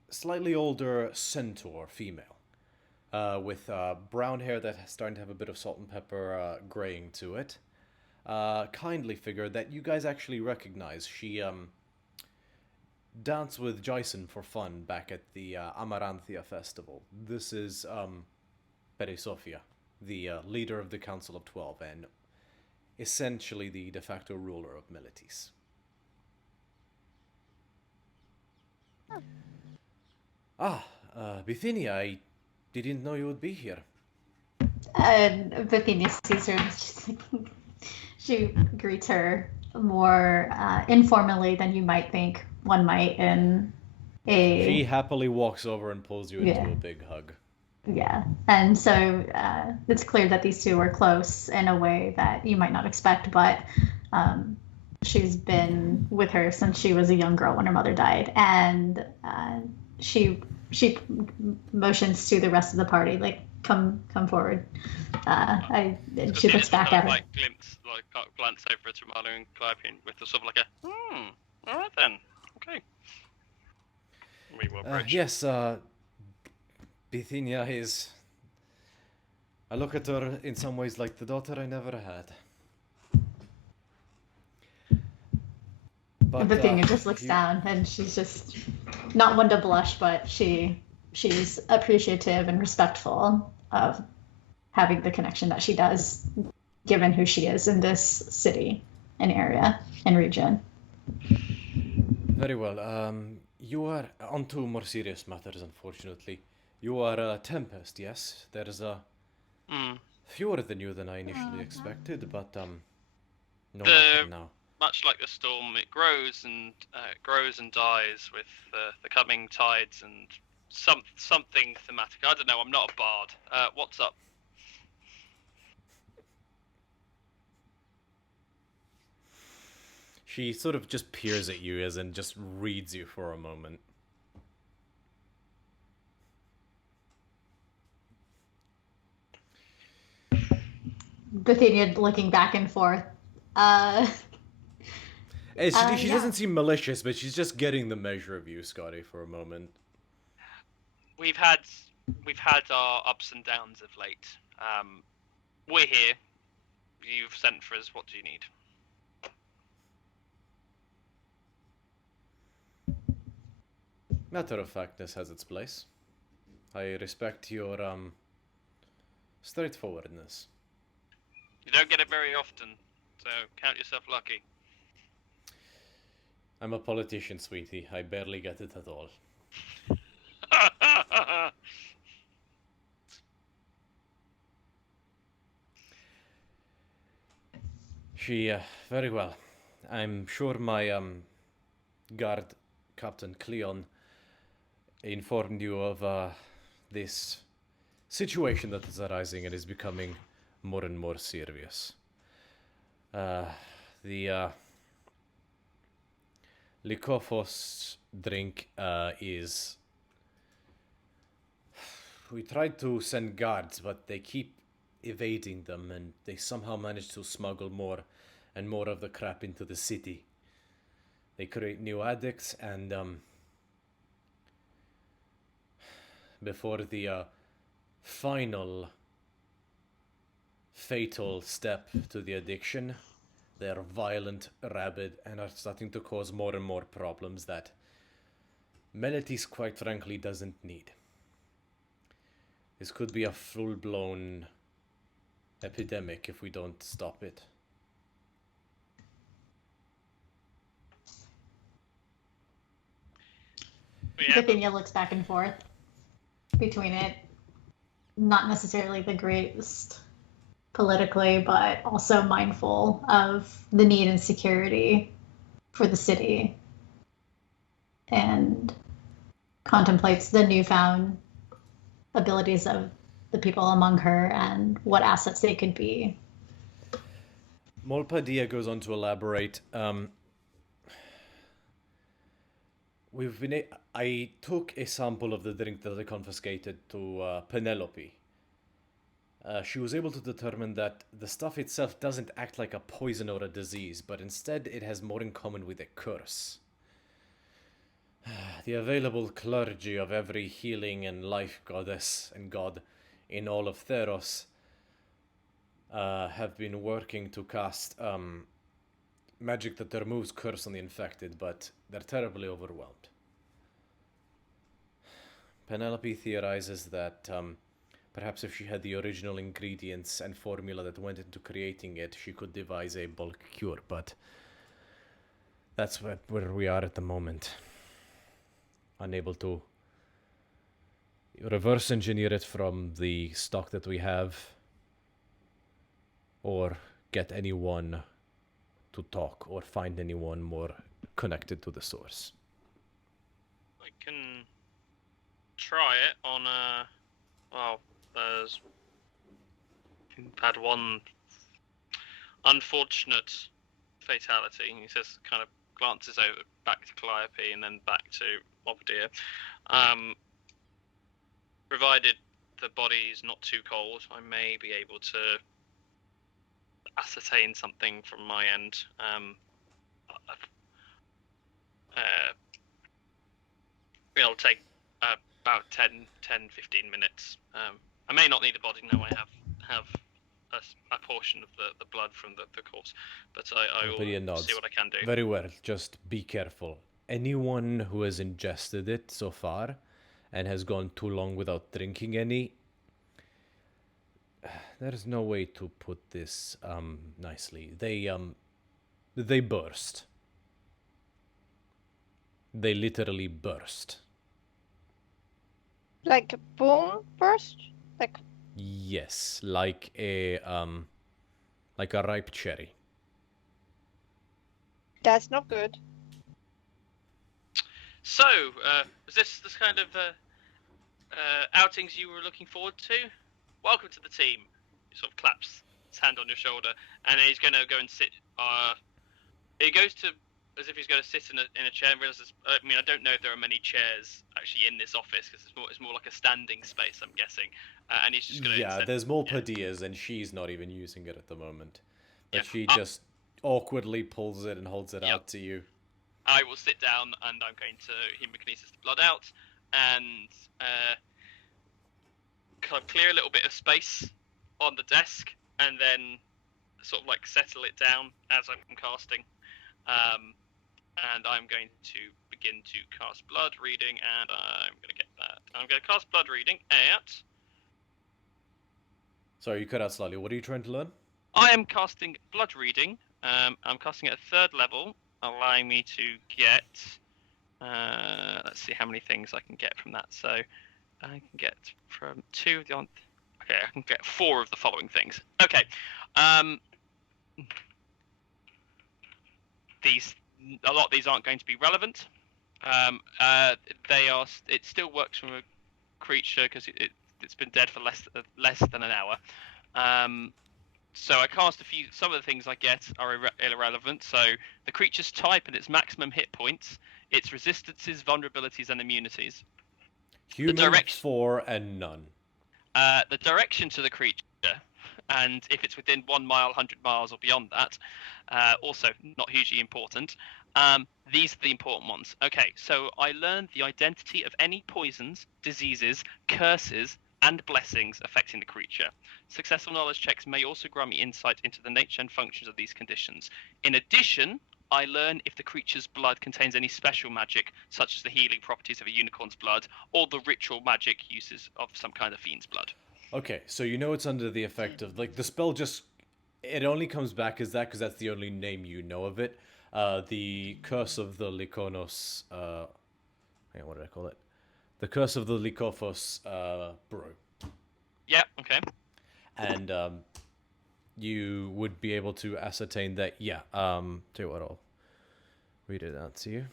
slightly older centaur female with brown hair that's starting to have a bit of salt and pepper graying to it. Kindly figure that you guys actually recognize. She danced with Jason for fun back at the Amaranthia Festival. This is Sophia, the leader of the Council of 12 and essentially the de facto ruler of Militis. Bithynia, I didn't know you would be here. And Bithynia sees her, and she greets her more informally than you might think one might in a... She happily walks over and pulls you into Yeah. a big hug. Yeah, and so it's clear that these two are close in a way that you might not expect, but she's been with her since she was a young girl when her mother died, and she she motions to the rest of the party, like, come forward. She looks back at her. Like glance over at Romano and Calliope with a sort of like a all right then, okay. We will approach. Yes, Bithynia is. I look at her in some ways like the daughter I never had. But Bithynia just looks down, and she's just not one to blush, but she's appreciative and respectful of having the connection that she does, given who she is in this city and area and region. Very well. You are on to more serious matters, unfortunately. You are a tempest, yes? There's fewer than you than I initially expected, but no matter now. Much like the storm, it grows and dies with the coming tides and something thematic. I don't know. I'm not a bard. What's up? She sort of just peers at you as in just reads you for a moment. Bithynia looking back and forth. She doesn't seem malicious, but she's just getting the measure of you, Scotty, for a moment. We've had our ups and downs of late. We're here. You've sent for us. What do you need? Matter of factness has its place. I respect your straightforwardness. You don't get it very often, so count yourself lucky. I'm a politician, sweetie. I barely get it at all. Very well. I'm sure my guard, Captain Cleon, informed you of this situation that is arising and is becoming more and more serious. The Lycophos drink is... We tried to send guards, but they keep evading them, and they somehow manage to smuggle more and more of the crap into the city. They create new addicts, and before the final fatal step to the addiction, they're violent, rabid, and are starting to cause more and more problems that Meletis, quite frankly, doesn't need. This could be a full-blown epidemic if we don't stop it. Bithynia looks back and forth between it. Not necessarily the greatest politically, but also mindful of the need and security for the city, and contemplates the newfound abilities of the people among her and what assets they could be. Molpadia goes on to elaborate. I took a sample of the drink that I confiscated to Penelope. She was able to determine that the stuff itself doesn't act like a poison or a disease, but instead it has more in common with a curse. The available clergy of every healing and life goddess and god in all of Theros have been working to cast magic that removes curse on the infected, but they're terribly overwhelmed. Penelope theorizes that perhaps if she had the original ingredients and formula that went into creating it, she could devise a bulk cure, but that's where we are at the moment. Unable to reverse engineer it from the stock that we have, or get anyone to talk, or find anyone more connected to the source. I can try it on a... Well, there's... We've had one unfortunate fatality. He says, kind of glances over back to Calliope and then back to Molpadia. provided the body is not too cold, I may be able to ascertain something from my end. It'll take about 10, 15 minutes. I may not need the body now. I have a portion of the blood from the corpse, but I will see what I can do. Very well. Just be careful. Anyone who has ingested it so far and has gone too long without drinking any, there's no way to put this nicely. They burst. They literally burst. Like boom burst? Like Yes, like a ripe cherry. that's not good. So, was this kind of outings you were looking forward to? Welcome to the team. He sort of claps his hand on your shoulder, and he's going to go and sit. He goes to as if he's going to sit in a chair and realizes. I mean, I don't know if there are many chairs actually in this office because it's more like a standing space, I'm guessing. And he's just going to. Yeah, there's more Padilla's, and she's not even using it at the moment. But Yeah. she just awkwardly pulls it and holds it out to you. I will sit down and I'm going to hemokinesis the blood out and kind of clear a little bit of space on the desk and then sort of like settle it down as I'm casting. And I'm going to begin to cast blood reading, and I'm going to get that. I'm going to cast blood reading at... Sorry, you cut out slightly. What are you trying to learn? I am casting blood reading. I'm casting at 3rd level, allowing me to get... let's see how many things I can get from that. So I can get from 2 of the... Okay, I can get 4 of the following things. Okay. A lot of these aren't going to be relevant. They are. It still works from a creature because it's been dead for less than an hour. So I cast a few. Some of the things I get are irrelevant. So the creature's type and its maximum hit points, its resistances, vulnerabilities, and immunities. Human, 4, and none. The direction to the creature, and if it's within 1 mile, 100 miles, or beyond that, also not hugely important. These are the important ones. Okay, so I learned the identity of any poisons, diseases, curses, and blessings affecting the creature. Successful knowledge checks may also grant me insight into the nature and functions of these conditions. In addition, I learn if the creature's blood contains any special magic, such as the healing properties of a unicorn's blood, or the ritual magic uses of some kind of fiend's blood. Okay, so you know it's under the effect of, like, the spell just... It only comes back as that because that's the only name you know of it. The Curse of the Lyconos... hang on, what did I call it? The Curse of the Lycophos Brew. Yeah, okay. And you would be able to ascertain that, yeah, tell you what, I'll read it out to you.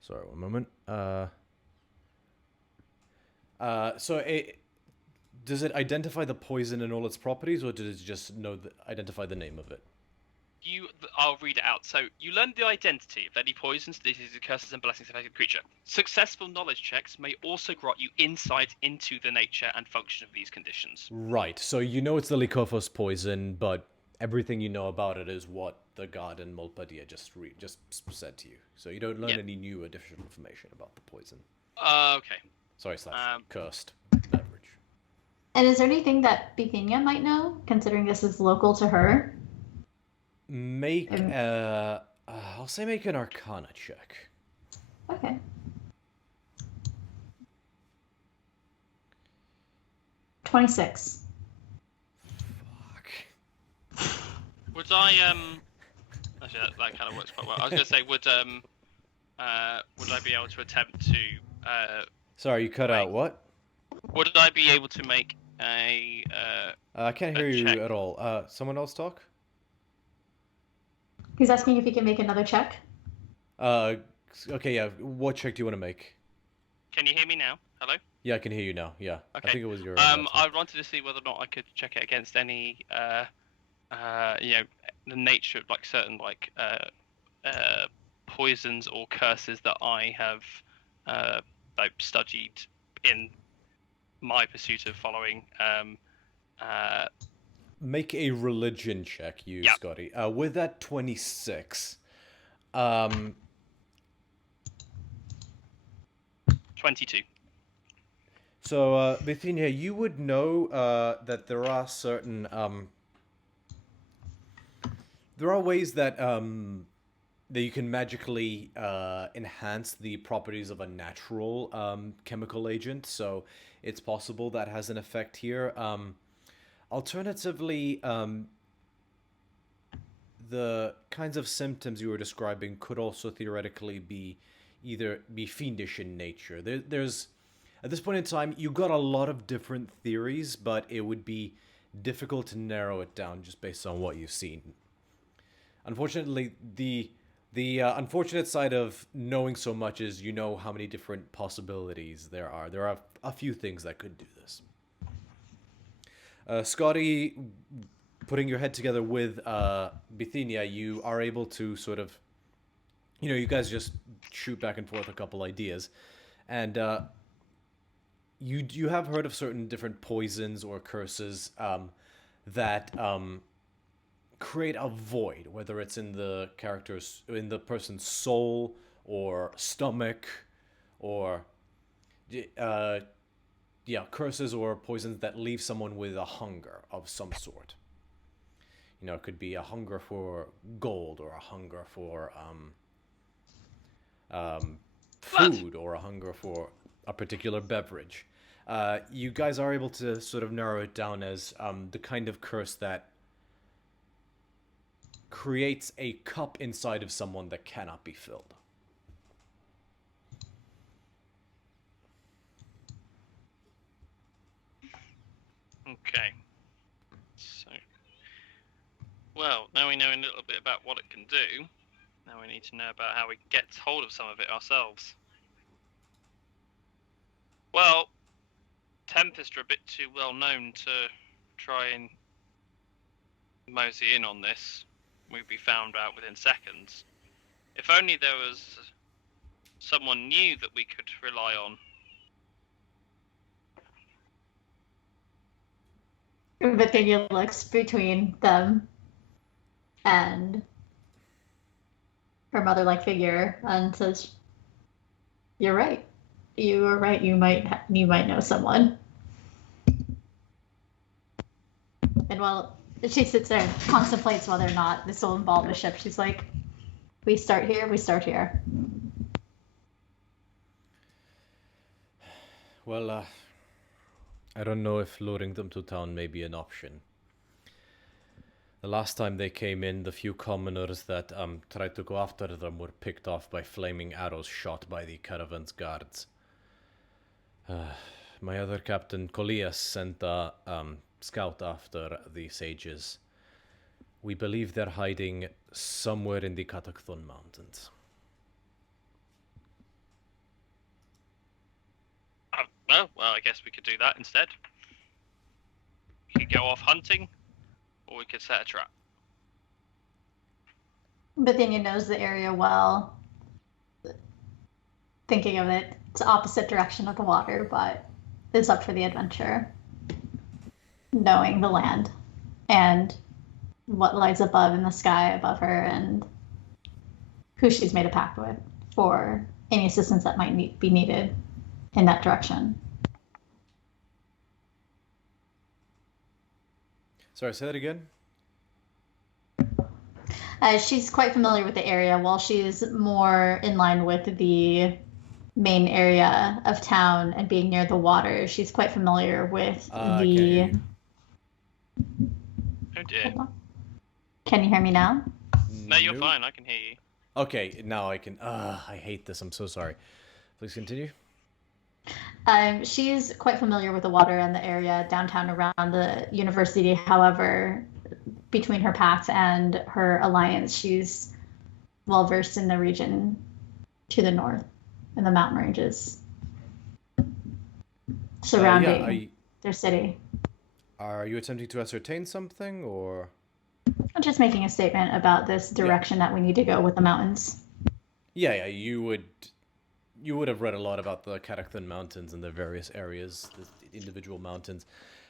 Sorry, one moment. So does it identify the poison and all its properties, or does it just identify the name of it? I'll read it out. So you learn the identity of any poisons, diseases, curses, and blessings affecting the creature. Successful knowledge checks may also grant you insight into the nature and function of these conditions. Right. So you know it's the Lycophos poison, but everything you know about it is what the god and Molpadia just said to you. So you don't learn any new additional information about the poison. Okay. Sorry, cursed beverage. And is there anything that Bithynia might know, considering this is local to her? Make I'll say make an Arcana check. Okay. 26. Fuck. Would I actually that kind of works quite well. I was gonna say would I be able to attempt to Sorry, you cut out what? would I be able to make a I can't hear you check? at all. Someone else talk? He's asking if he can make another check. Okay, yeah. What check do you want to make? Can you hear me now? Hello? Yeah, I can hear you now. Yeah. Okay. I think it was your. I wanted to see whether or not I could check it against any the nature of like certain like poisons or curses that I have like studied in my pursuit of following. Make a religion check, you, Yeah. Scotty. With that 26, 22. so, Bithynia, you would know that there are certain there are ways that that you can magically enhance the properties of a natural chemical agent. So it's possible that has an effect here. Alternatively, the kinds of symptoms you were describing could also theoretically be either be fiendish in nature. There's at this point in time, you got a lot of different theories, but it would be difficult to narrow it down just based on what you've seen. Unfortunately, the unfortunate side of knowing so much is you know how many different possibilities there are. There are a few things that could do this. Scotty, putting your head together with Bithynia, you are able to sort of, you guys just shoot back and forth a couple ideas, and you have heard of certain different poisons or curses that create a void, whether it's in the person's soul or stomach, or curses or poisons that leave someone with a hunger of some sort. It could be a hunger for gold, or a hunger for food, or a hunger for a particular beverage. You guys are able to sort of narrow it down as the kind of curse that creates a cup inside of someone that cannot be filled. Okay. So, well, now we know a little bit about what it can do. Now we need to know about how we get hold of some of it ourselves. Well, Tempest are a bit too well known to try and mosey in on this. We'd be found out within seconds. If only there was someone new that we could rely on. Bithynia looks between them and her mother-like figure and says, "You're right. You are right. You might know someone." And while she sits there and contemplates whether or not this will involve a ship, she's like, "We start here. We start here." Well, I don't know if luring them to town may be an option. The last time they came in, the few commoners that tried to go after them were picked off by flaming arrows shot by the caravan's guards. My other captain, Colias, sent a scout after the sages. We believe they're hiding somewhere in the Katakthon Mountains. Well, I guess we could do that instead. We could go off hunting, or we could set a trap. Bithynia knows the area well. Thinking of it, it's the opposite direction of the water, but is up for the adventure. Knowing the land and what lies above in the sky above her, and who she's made a pact with for any assistance that might be needed in that direction. Sorry, say that again? She's quite familiar with the area. While she's more in line with the main area of town and being near the water, she's quite familiar with the... Oh dear. Can you hear me now? No, you're fine. I can hear you. Okay, now I can... I hate this. I'm so sorry. Please continue. She's quite familiar with the water and the area downtown around the university. However, between her pact and her alliance, she's well versed in the region to the north in the mountain ranges surrounding their city. Are you attempting to ascertain something, or? I'm just making a statement about this direction that we need to go with the mountains. Yeah, you would have read a lot about the Karakhan Mountains and the various areas, the individual mountains,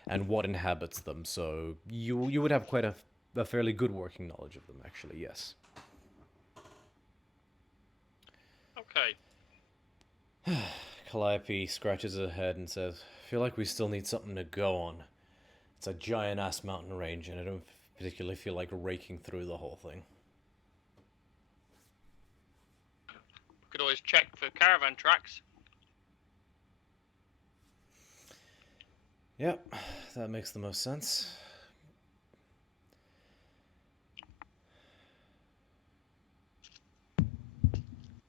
and what inhabits them. So you would have quite a fairly good working knowledge of them, actually. Yes. Okay. Calliope scratches her head and says, "I feel like we still need something to go on. It's a giant-ass mountain range, and I don't particularly feel like raking through the whole thing." We could always check for caravan tracks. Yep, that makes the most sense.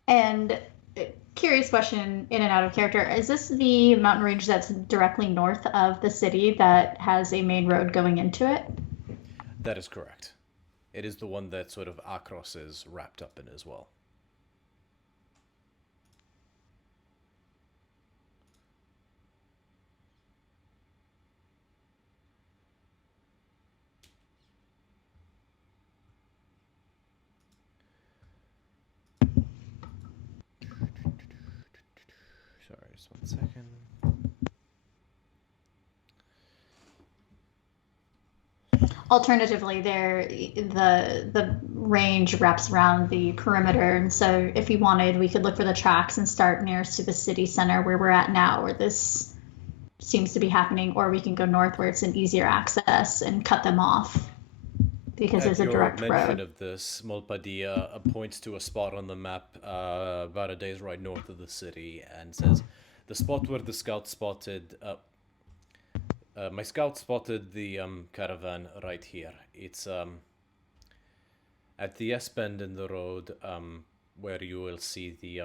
And curious question, in and out of character, is this the mountain range that's directly north of the city that has a main road going into it? That is correct. It is the one that sort of Akros is wrapped up in as well. Sorry, just 1 second. Alternatively, the range wraps around the perimeter, and so if you wanted, we could look for the tracks and start nearest to the city center where we're at now, where this seems to be happening, or we can go north where it's an easier access and cut them off because there's a direct At your mention road. of this, Molpadia points to a spot on the map about a day's ride north of the city and says, "The spot where the scout spotted my scout spotted the caravan right here. It's at the S bend in the road, where you will see the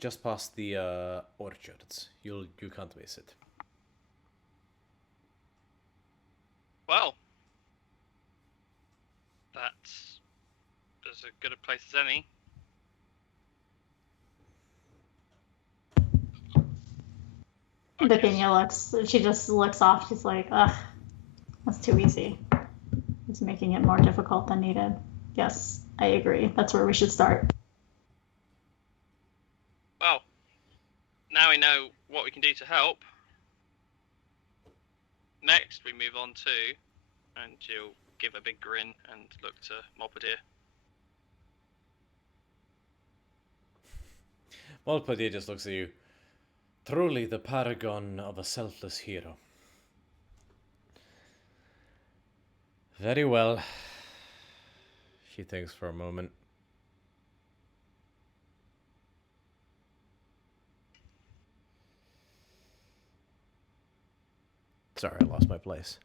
just past the orchards. You can't miss it." Well, that's as good a place as any. Bithynia she just looks off. She's like, ugh, that's too easy. It's making it more difficult than needed. Yes, I agree. That's where we should start. Well, now we know what we can do to help. Next, we move on to, and she'll give a big grin and look to Molpadir. Molpadia just looks at you. "Truly the paragon of a selfless hero." "Very well." She thinks for a moment. Sorry, I lost my place.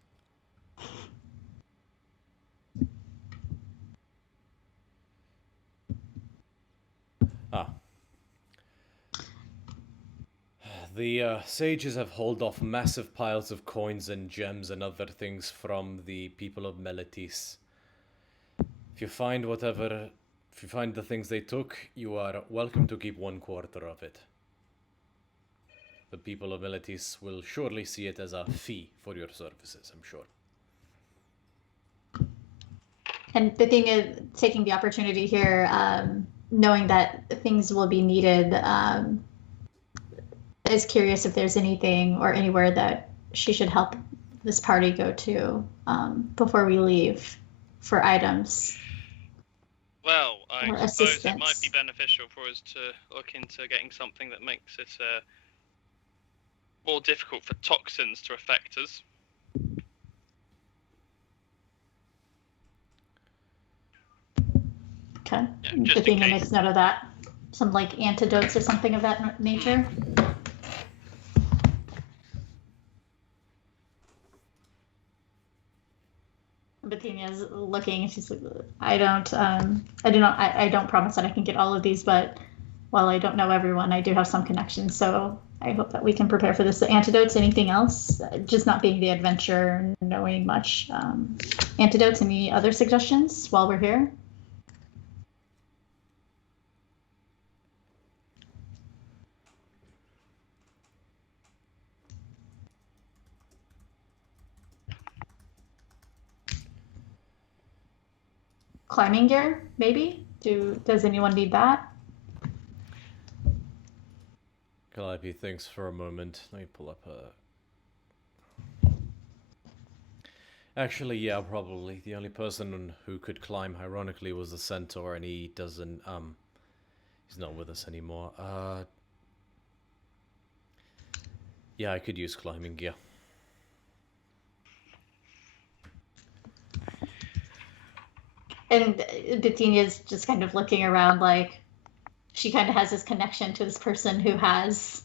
The sages have hauled off massive piles of coins and gems and other things from the people of Meletis. If you find the things they took, you are welcome to keep 1/4 of it. The people of Meletis will surely see it as a fee for your services, I'm sure. And the thing is, taking the opportunity here, knowing that things will be needed, is curious if there's anything or anywhere that she should help this party go to before we leave for items. Well, I Or suppose it might assistance. be beneficial for us to look into getting something that makes it more difficult for toxins to affect us. Okay. Yeah, The just in thing that case. makes note of that. Some like antidotes or something of that nature. Bethania's looking and she's like, I don't promise that I can get all of these, but while I don't know everyone, I do have some connections. So I hope that we can prepare for this. The antidotes, anything else? Just not being the adventurer, knowing much. Antidotes, any other suggestions while we're here? climbing gear, maybe? Does anyone need that? Calliope thinks for a moment. Let me pull up a... Actually, yeah, probably. The only person who could climb, ironically, was the centaur, and he doesn't, he's not with us anymore. Yeah, I could use climbing gear. And Bettinia's just kind of looking around like she kind of has this connection to this person who has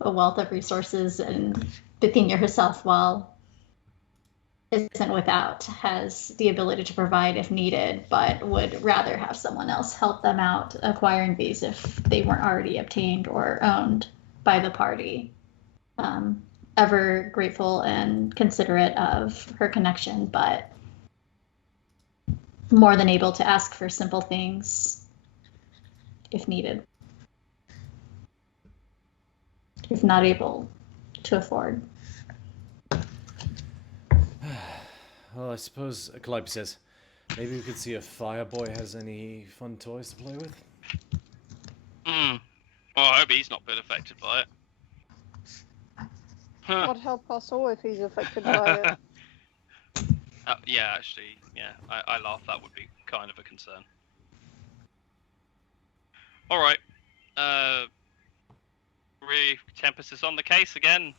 a wealth of resources, and Bettinia herself, while isn't without, has the ability to provide if needed, but would rather have someone else help them out acquiring these if they weren't already obtained or owned by the party. Ever grateful and considerate of her connection, but more than able to ask for simple things if needed. If not able to afford. Well, I suppose Calliope says, maybe we could see if Fireboy has any fun toys to play with. Well, I hope he's not been affected by it. God help us all if he's affected by it. Yeah, actually, yeah, I laugh. That would be kind of a concern. All right. Tempest is on the case again.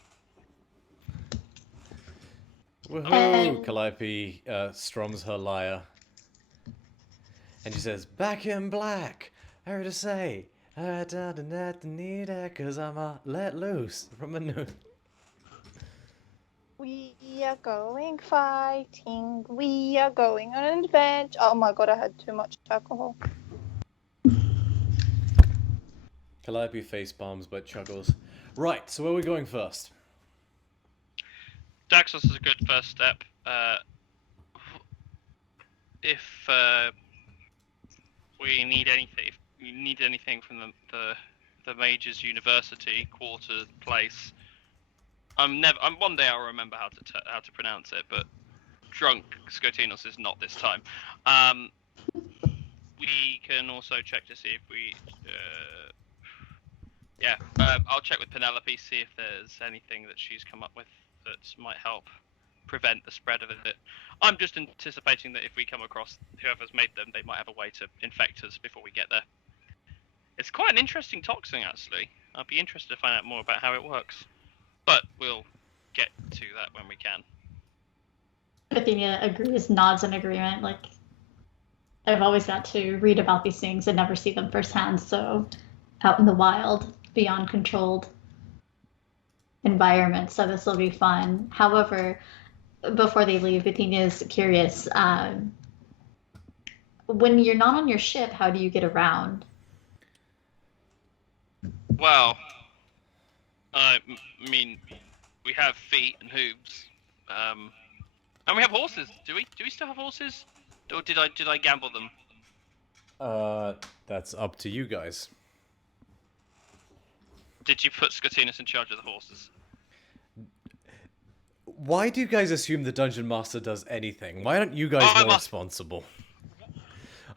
Woohoo! Calliope strums her lyre. And she says, back in black! I heard her say, I don't need it, cause I'm let loose from a new... We are going fighting. We are going on an adventure. Oh my god, I had too much alcohol. Calliope face palms but chuckles. Right, so where are we going first? Daxos is a good first step. If we need anything, if you need anything from the Mages University quarter place, one day I'll remember how to pronounce it, but drunk Scotinos is not this time. We can also check to see if we. I'll check with Penelope, see if there's anything that she's come up with that might help prevent the spread of it. I'm just anticipating that if we come across whoever's made them, they might have a way to infect us before we get there. It's quite an interesting toxin, actually. I'd be interested to find out more about how it works. But we'll get to that when we can. Bithynia agrees, nods in agreement. Like, I've always got to read about these things and never see them firsthand, so out in the wild, beyond controlled environment, so this will be fun. However, before they leave, Bithynia is curious. When you're not on your ship, how do you get around? Well, I mean, we have feet and hooves, and we have horses. Do we? Do we still have horses? Or did I gamble them? That's up to you guys. Did you put Scotinus in charge of the horses? Why do you guys assume the Dungeon Master does anything? Why aren't you guys more responsible?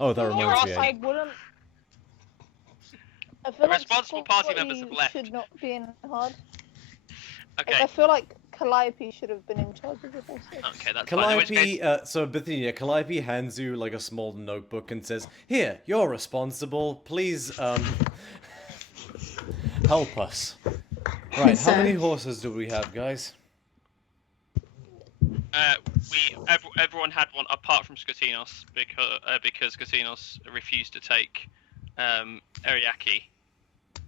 Oh, that reminds me. I wouldn't. I feel like responsible party members have left. Should not be in hard. Okay. I feel like Calliope should have been in charge of the horses. Okay, that's Calliope, fine. so Bithynia, Calliope hands you like a small notebook and says, "Here, you're responsible. Please, help us." Right, how many horses do we have, guys? Everyone had one apart from Scotinos because Scotinos refused to take Ariaki.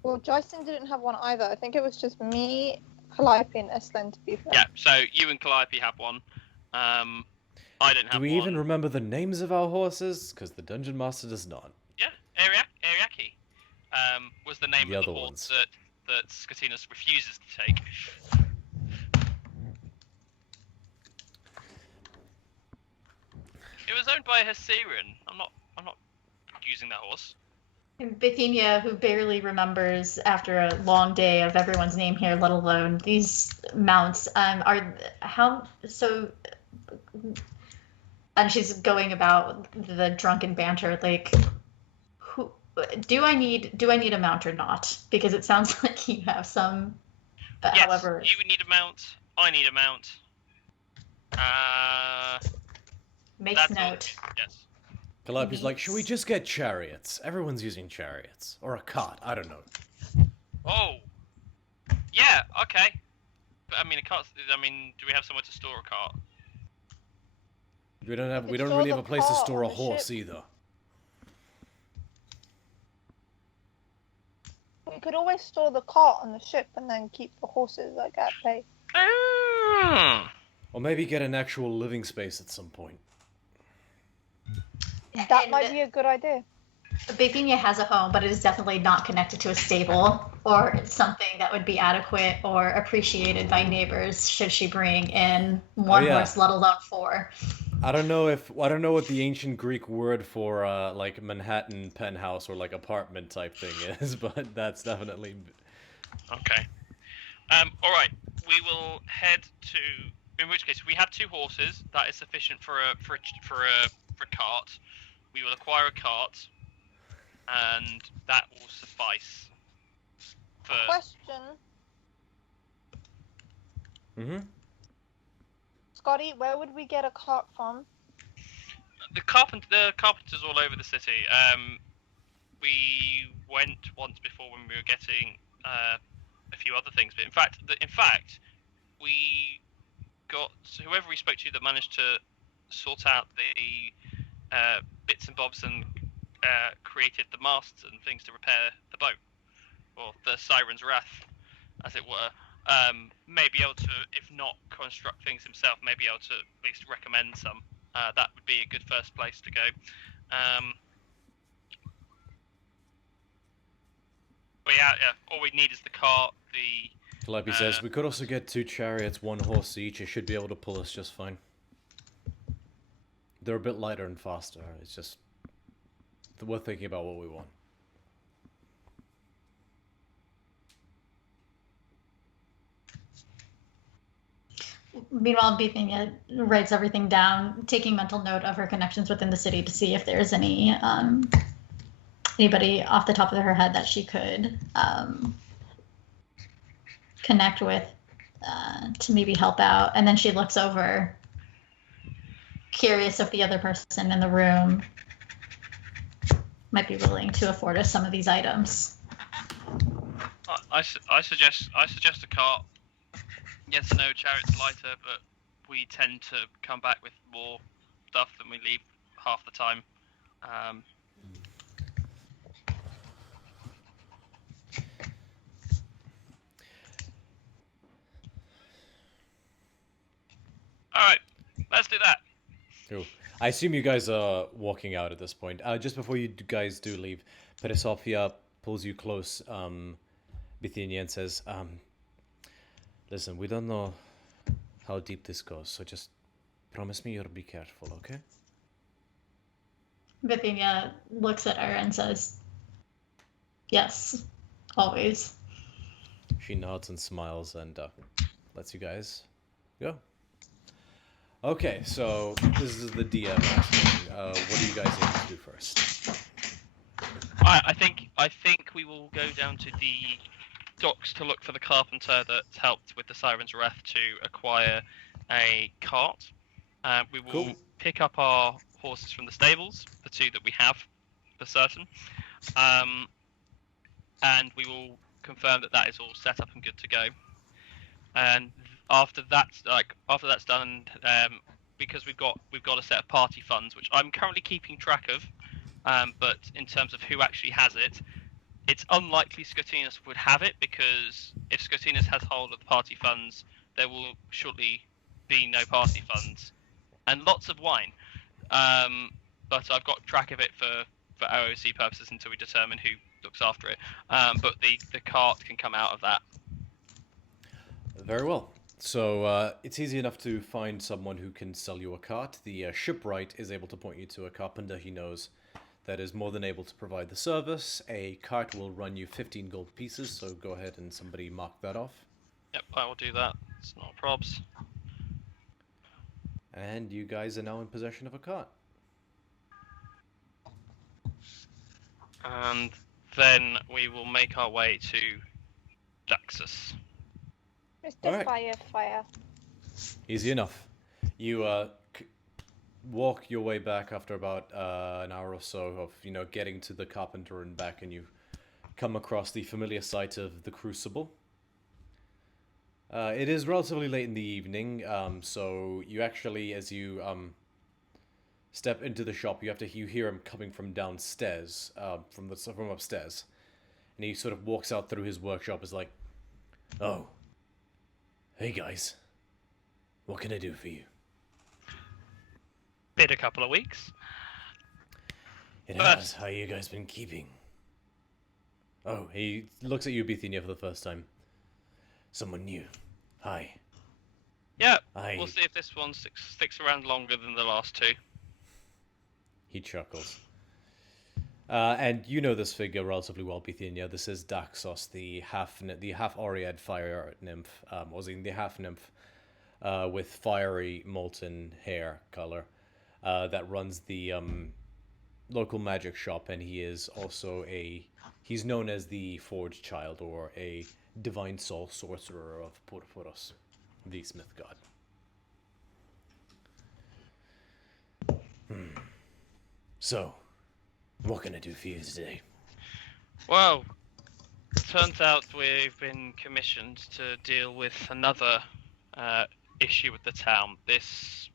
Well, Jason didn't have one either. I think it was just me, Calliope, and Eslen, to be fair. Yeah, so you and Calliope have one. I didn't have one. Do we even remember the names of our horses? Because the Dungeon Master does not. Yeah, Ariaki was the name of the horse that Scotinos refuses to take. It was owned by a Hessiran. I'm not using that horse. Bithynia, who barely remembers after a long day of everyone's name here, let alone these mounts, And she's going about the drunken banter, like, who do I need a mount or not? Because it sounds like you have some. Yes, However, you would need a mount. I need a mount. makes That's note. all. Yes. Calliope's like, should we just get chariots? Everyone's using chariots. Or a cart, I don't know. Oh. Yeah, okay. But I mean, do we have somewhere to store a cart? We don't could really store have the a place to cart store a on the horse ship. either. We could always store the cart on the ship and then keep the horses like at bay. Or maybe get an actual living space at some point. That might be a good idea. Bithynia has a home, but it is definitely not connected to a stable or something that would be adequate or appreciated by neighbors should she bring in one horse, let alone 4. I don't know what the ancient Greek word for like Manhattan penthouse or like apartment type thing is, but that's definitely Okay. All right. We will head to. In which case, we have 2 horses. That is sufficient for a cart. We will acquire a cart, and that will suffice. For Question. Scotty, where would we get a cart from? the carpenters all over the city. We went once before when we were getting a few other things, but in fact, we got whoever we spoke to that managed to sort out the bits and bobs and created the masts and things to repair the boat, or the Siren's Wrath, as it were. May be able to, if not construct things himself, may be able to at least recommend some. That would be a good first place to go. But yeah, all we need is the cart, Calliope says, we could also get 2 chariots, 1 horse each. It should be able to pull us just fine. They're a bit lighter and faster. It's just we're thinking about what we want. Meanwhile, Bithynia writes everything down, taking mental note of her connections within the city to see if there's any anybody off the top of her head that she could connect with to maybe help out. And then she looks over, curious if the other person in the room might be willing to afford us some of these items. I suggest a cart. Yes, I know chariot's lighter, but we tend to come back with more stuff than we leave half the time. Alright, let's do that. Cool. I assume you guys are walking out at this point. Just before you guys do leave, Perisofia pulls you close, Bithynia, and says, listen, we don't know how deep this goes, so just promise me you'll be careful, okay? Bithynia looks at her and says, yes, always. She nods and smiles and lets you guys go. Okay, so this is the DM asking, what do you guys need to do first? I think we will go down to the docks to look for the carpenter that helped with the Siren's Wrath to acquire a cart. We will pick up our horses from the stables, the 2 that we have for certain, and we will confirm that is all set up and good to go. And after that's done, because we've got a set of party funds, which I'm currently keeping track of, but in terms of who actually has it, it's unlikely Scotinus would have it, because if Scotinus has hold of the party funds, there will shortly be no party funds, and lots of wine. But I've got track of it for OOC purposes until we determine who looks after it. But the cart can come out of that. Very well. So it's easy enough to find someone who can sell you a cart. The shipwright is able to point you to a carpenter he knows that is more than able to provide the service. A cart will run you 15 gold pieces, so go ahead and somebody mark that off. Yep, I will do that. It's not probs. And you guys are now in possession of a cart. And then we will make our way to Daxus. Mr. Alright. Fire. Easy enough. You walk your way back after about an hour or so of, getting to the carpenter and back, and you come across the familiar sight of the crucible. It is relatively late in the evening, so you actually, as you step into the shop, you hear him coming from downstairs, from upstairs, and he sort of walks out through his workshop. Is like, "Oh, hey guys, what can I do for you?" Been a couple of weeks. It has. How you guys been keeping? Oh, he looks at you, Bithynia, for the first time. Someone new. Hi. Yeah, we'll see if this one sticks around longer than the last two. He chuckles. And you know this figure relatively well, Bithynia. This is Daxos, the half Oread fire nymph, the half nymph with fiery molten hair color that runs the local magic shop, and he is also he's known as the Forged Child, or a divine soul sorcerer of Purpurus, the Smith God. So, what can I do for you today? Well, turns out we've been commissioned to deal with another issue with the town. This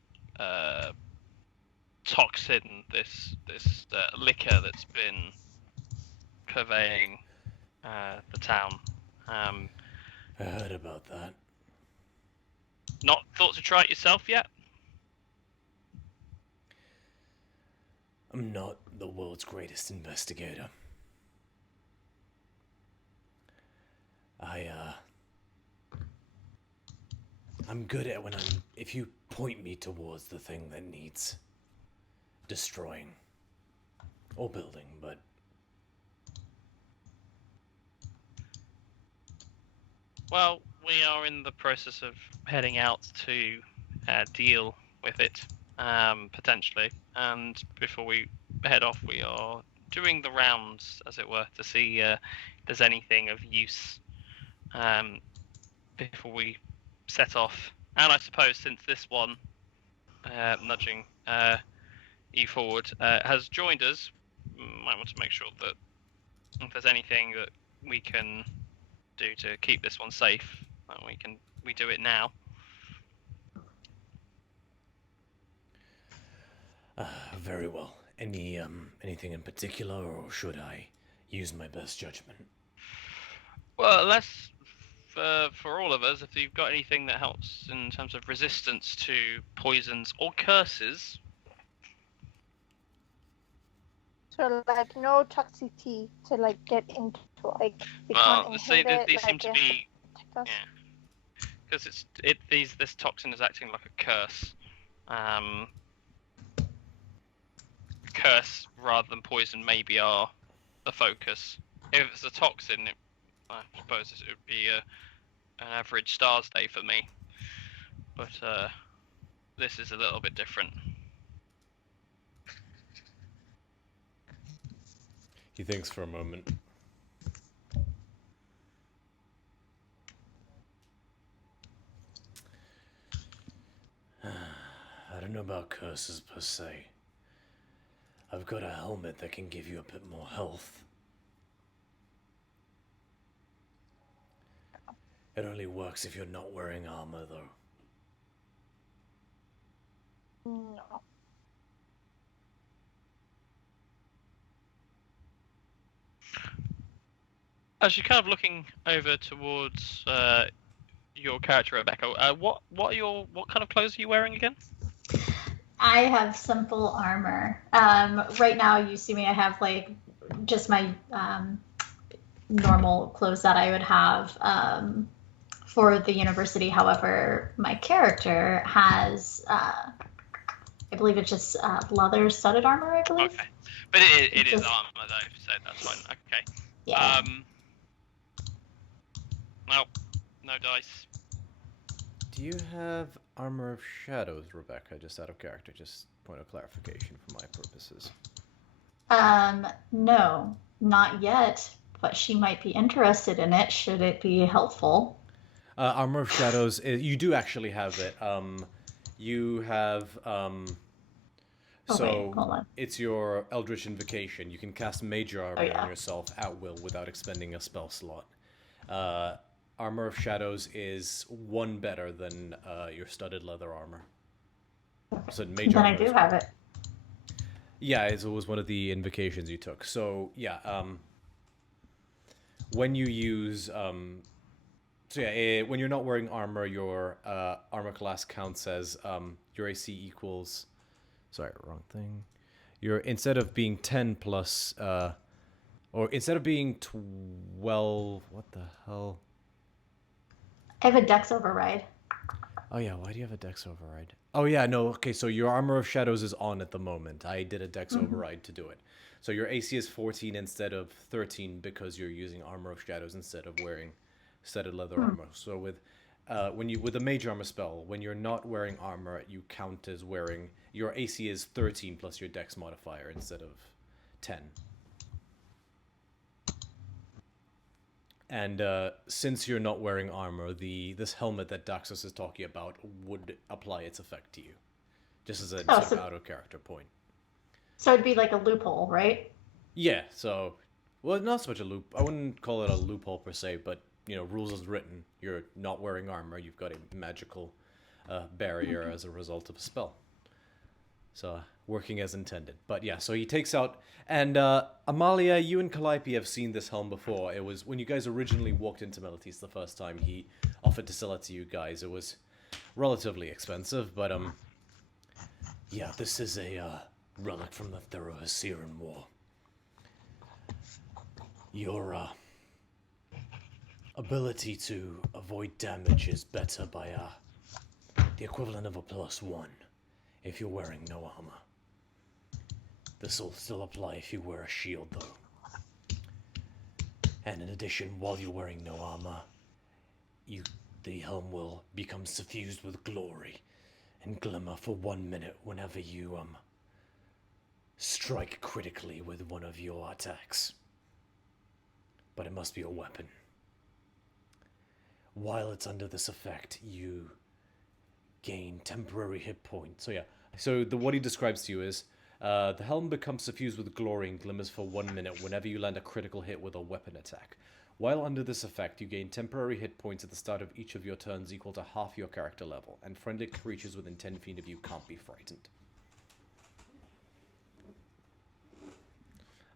toxin, this liquor that's been pervading the town. I heard about that. Not thought to try it yourself yet? I'm not the world's greatest investigator. I'm good at if you point me towards the thing that needs destroying or building, but Well, we are in the process of heading out to deal with it, potentially. And before we head off, we are doing the rounds, as it were, to see if there's anything of use before we set off. And I suppose since this one, nudging you forward, has joined us, might want to make sure that if there's anything that we can do to keep this one safe, we do it now. Very well. Anything in particular, or should I use my best judgment? Well, less for all of us, if you've got anything that helps in terms of resistance to poisons or curses. So like no toxicity to like get into, like we Well, can't say inhibit that these it, seem like, to it be, protect us. because this toxin is acting like a curse. Curse rather than poison maybe are the focus. If it's a toxin, I suppose it would be an average stars day for me. But this is a little bit different. He thinks for a moment. I don't know about curses per se. I've got a helmet that can give you a bit more health. It only works if you're not wearing armor, though. No. As you're kind of looking over towards your character, Rebecca, what kind of clothes are you wearing again? I have simple armor. Right now, you see me. I have like just my normal clothes that I would have for the university. However, my character has, I believe it's just leather studded armor. I believe. Okay, but it is armor though, so that's fine. Okay. Yeah. No dice. Do you have Armor of Shadows, Rebecca? Just out of character, just point of clarification for my purposes. No, not yet, but she might be interested in it. Should it be helpful? Armor of Shadows, you do actually have it. You have, so hold on. it's your Eldritch Invocation. You can cast Major Armor yeah. on yourself at will without expending a spell slot. Armor of Shadows is one better than your studded leather armor. So Major Then I Armor do is- have it. Yeah, it was one of the invocations you took. So yeah, when you use when you're not wearing armor, your armor class counts as your AC equals. Sorry, wrong thing. Your instead of being 10 plus, or instead of being 12. What the hell? I have a Dex override. Oh yeah, why do you have a Dex override? Oh yeah, no, okay, so your Armor of Shadows is on at the moment. I did a Dex override to do it. So your AC is 14 instead of 13 because you're using Armor of Shadows instead of wearing studded leather armor. So with a Mage Armor spell, when you're not wearing armor, you count as wearing, your AC is 13 plus your Dex modifier instead of 10. And since you're not wearing armor, this helmet that Daxos is talking about would apply its effect to you, just as a sort of out of character point. So it'd be like a loophole, right? Yeah. So, well, not so much a loop. I wouldn't call it a loophole per se, but rules as written. You're not wearing armor. You've got a magical barrier as a result of a spell. So working as intended. But yeah, so he takes out, and Amalia, you and Calliope have seen this helm before. It was when you guys originally walked into Melitese the first time. He offered to sell it to you guys. It was relatively expensive, but yeah, this is a relic from the Theros War. Your ability to avoid damage is better by the equivalent of a +1 if you're wearing no armor. This will still apply if you wear a shield, though. And in addition, while you're wearing no armor, the helm will become suffused with glory and glimmer for 1 minute whenever you strike critically with one of your attacks. But it must be a weapon. While it's under this effect, you gain temporary hit points. So yeah, so what he describes to you is the helm becomes suffused with glory and glimmers for 1 minute whenever you land a critical hit with a weapon attack. While under this effect, you gain temporary hit points at the start of each of your turns equal to half your character level, and friendly creatures within 10 feet of you can't be frightened.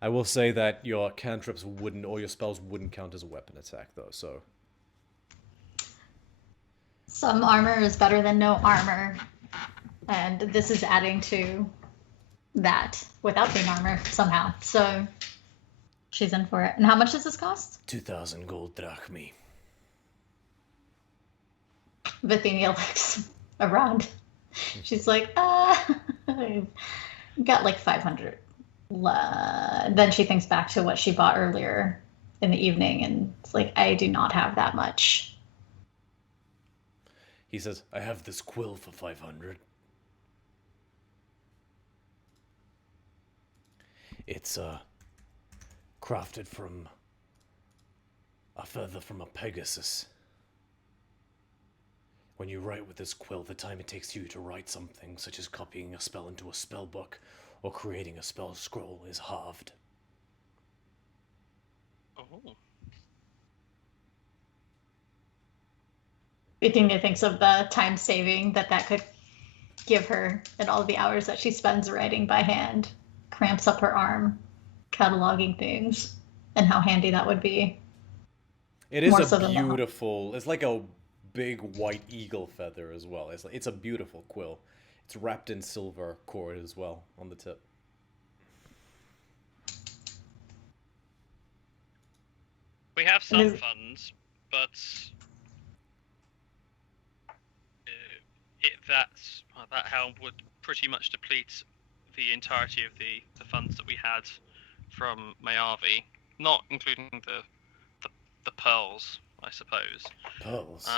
I will say that your cantrips wouldn't, or your spells wouldn't count as a weapon attack, though, so... Some armor is better than no armor, and this is adding to that without being armor somehow. So she's in for it. And how much does this cost? 2,000 gold drachmi. Vithenia looks around. She's like, I've got like 500. Then she thinks back to what she bought earlier in the evening, and it's like, I do not have that much. He says, I have this quill for 500. It's, crafted from a feather from a Pegasus. When you write with this quill, the time it takes you to write something, such as copying a spell into a spell book or creating a spell scroll, is halved. Oh. Vithenia thinks of the time saving that could give her and all the hours that she spends writing by hand, cramps up her arm, cataloging things, and how handy that would be. It is More a so than that. beautiful, it's like a big white eagle feather as well. It's a beautiful quill. It's wrapped in silver cord as well on the tip. We have some funds, but that helm would pretty much deplete the entirety of the funds that we had from Mayavi, not including the pearls, I suppose. Pearls?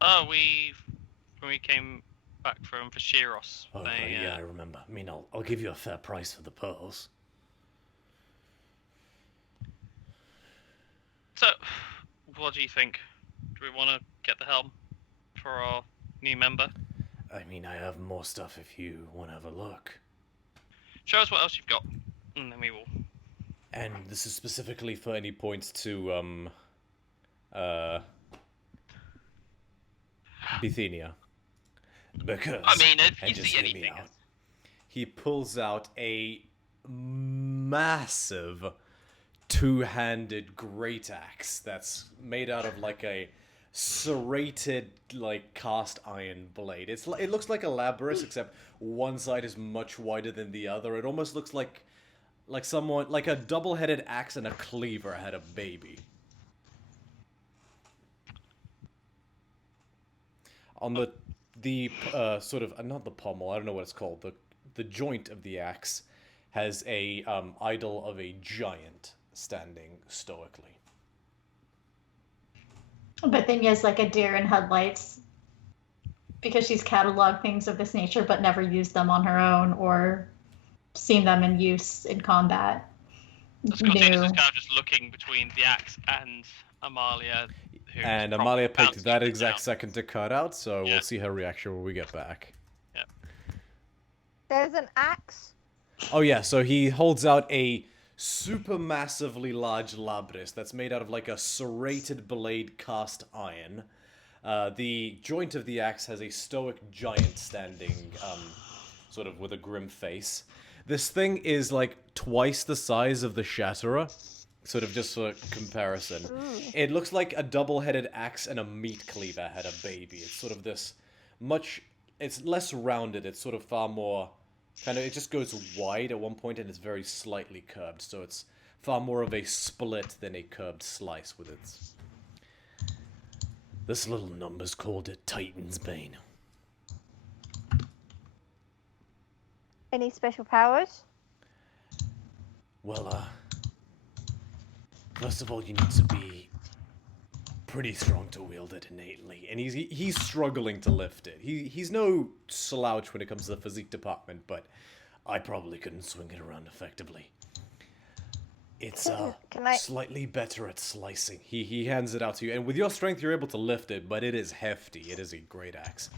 Oh, when we came back from Fashiros. Oh, right, yeah, I remember. I mean, I'll give you a fair price for the pearls. So, what do you think? Do we want to get the helm for our new member? I mean, I have more stuff if you want to have a look. Show us what else you've got, and then we will. And this is specifically for any points to, Bithynia. Because... I mean, if and you just see hear me anything. out, he pulls out a massive two-handed great axe that's made out of like a serrated like cast iron blade. It looks like a Labrys, except one side is much wider than the other. It almost looks like someone like a double-headed axe and a cleaver had a baby. On the sort of not the pommel, I don't know what it's called. The joint of the axe has a idol of a giant standing stoically. But then he has like a deer in headlights because she's cataloged things of this nature but never used them on her own or seen them in use in combat. Scortinus is kind of just looking between the axe and Amalia. And Amalia picked that exact second to cut out, so we'll see her reaction when we get back. Yeah. There's an axe. Oh yeah, so he holds out a super massively large Labrys that's made out of like a serrated blade cast iron. The joint of the axe has a stoic giant standing, sort of with a grim face. This thing is like twice the size of the Shatterer, sort of just for comparison. It looks like a double-headed axe and a meat cleaver had a baby. It's sort of this it's less rounded, it's sort of far more, it just goes wide at one point and it's very slightly curved, so it's far more of a split than a curved slice with its... This little number's called a Titan's Bane. Any special powers? Well, first of all, you need to be pretty strong to wield it innately, and he's struggling to lift it. He's no slouch when it comes to the physique department, but I probably couldn't swing it around effectively. It's slightly better at slicing. He hands it out to you, and with your strength, you're able to lift it, but it is hefty. It is a great axe.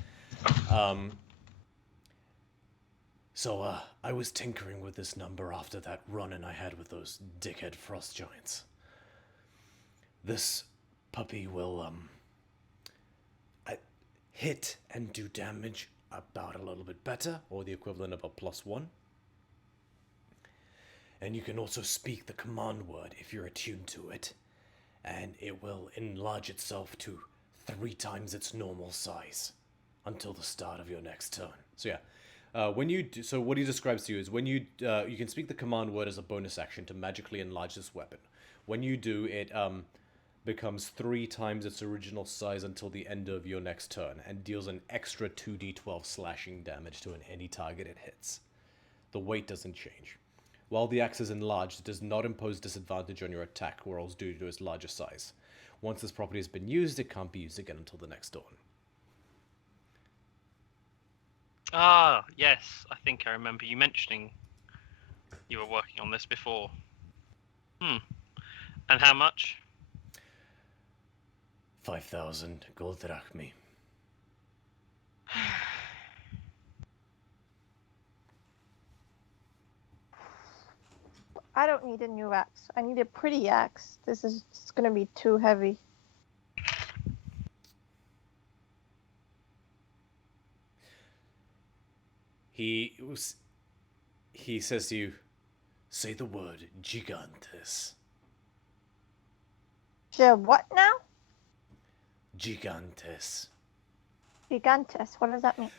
So, I was tinkering with this number after that run-in I had with those dickhead frost giants. This puppy will, hit and do damage about a little bit better, or the equivalent of a +1. And you can also speak the command word if you're attuned to it, and it will enlarge itself to 3 times its normal size until the start of your next turn. So yeah, so what he describes to you is when you can speak the command word as a bonus action to magically enlarge this weapon. When you do, it becomes 3 times its original size until the end of your next turn, and deals an extra 2d12 slashing damage to any target it hits. The weight doesn't change. While the axe is enlarged, it does not impose disadvantage on your attack rolls due to its larger size. Once this property has been used, it can't be used again until the next dawn. Ah, yes, I think I remember you mentioning you were working on this before. And how much? 5,000 gold drachmi. I don't need a new axe. I need a pretty axe. This is going to be too heavy. He says to you, say the word gigantes. What now? Gigantes. Gigantes. What does that mean?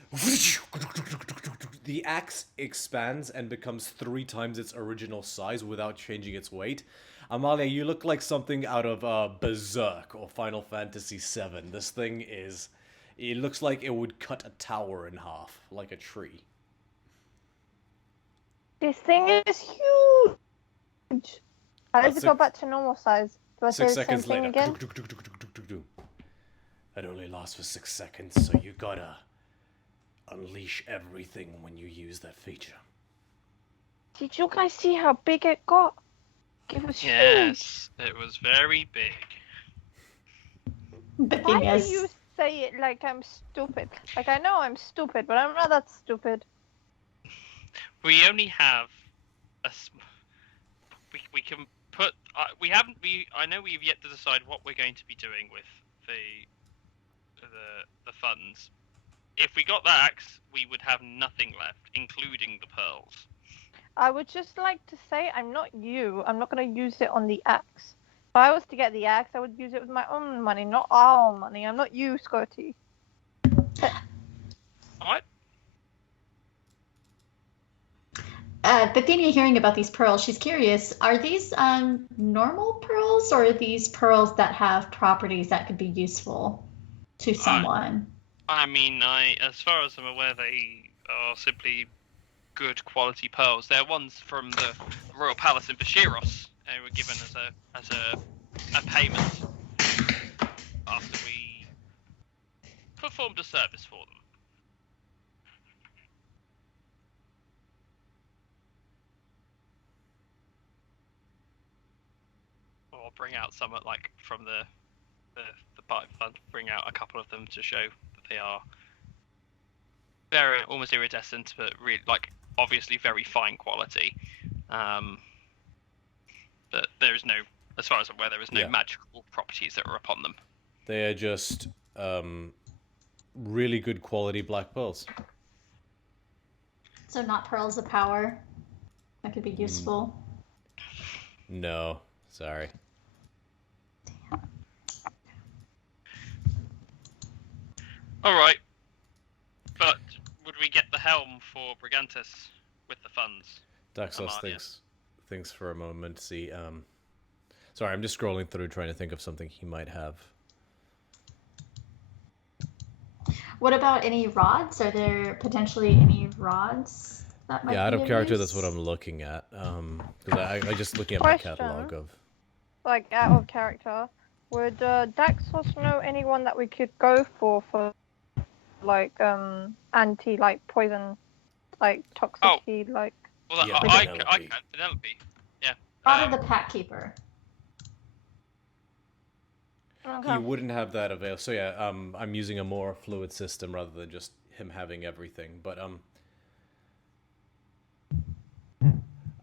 The axe expands and becomes 3 times its original size without changing its weight. Amalia, you look like something out of Berserk or Final Fantasy VII. This thing it looks like it would cut a tower in half, like a tree. This thing is huge. How does it go back to normal size? Do I say 6 the same seconds thing later. again? It only lasts for 6 seconds, so you gotta unleash everything when you use that feature. Did you guys see how big it got? It was huge. Yes, it was very big. But Why thing do is, you say it like I'm stupid? Like, I know I'm stupid, but I'm not that stupid. We only have we can put we haven't I know we've yet to decide what we're going to be doing with the funds. If we got the axe, we would have nothing left, including the pearls. I would just like to say I'm not you. I'm not going to use it on the axe. If I was to get the axe, I would use it with my own money, not our money. I'm not you, Scotty. Alright. Bithynia hearing about these pearls, she's curious, are these normal pearls, or are these pearls that have properties that could be useful to someone? I mean, as far as I'm aware, they are simply good quality pearls. They're ones from the Royal Palace in Bashiros. They were given as a payment after we performed a service for them. Or bring out some like from the party fund. Bring out a couple of them to show that they are very almost iridescent, but really like obviously very fine quality. But there is no, as far as I'm aware, there is no magical properties that are upon them. They are just really good quality black pearls. So not pearls of power that could be useful? No, sorry. Alright. But would we get the helm for Brigantis with the funds? Daxos thinks for a moment. See, sorry, I'm just scrolling through trying to think of something he might have. What about any rods? Are there potentially any rods that might be out of character, use? that's what I'm looking at. Because I just looking at my Question. catalog of. Like, out of character, would Daxos know anyone that we could go for like, anti, like, poison, like, toxicity, like... Well, Yeah, I Penelope. can, Penelope. Yeah. Out of the Pack Keeper. Okay. He wouldn't have that available. So yeah, I'm using a more fluid system rather than just him having everything. But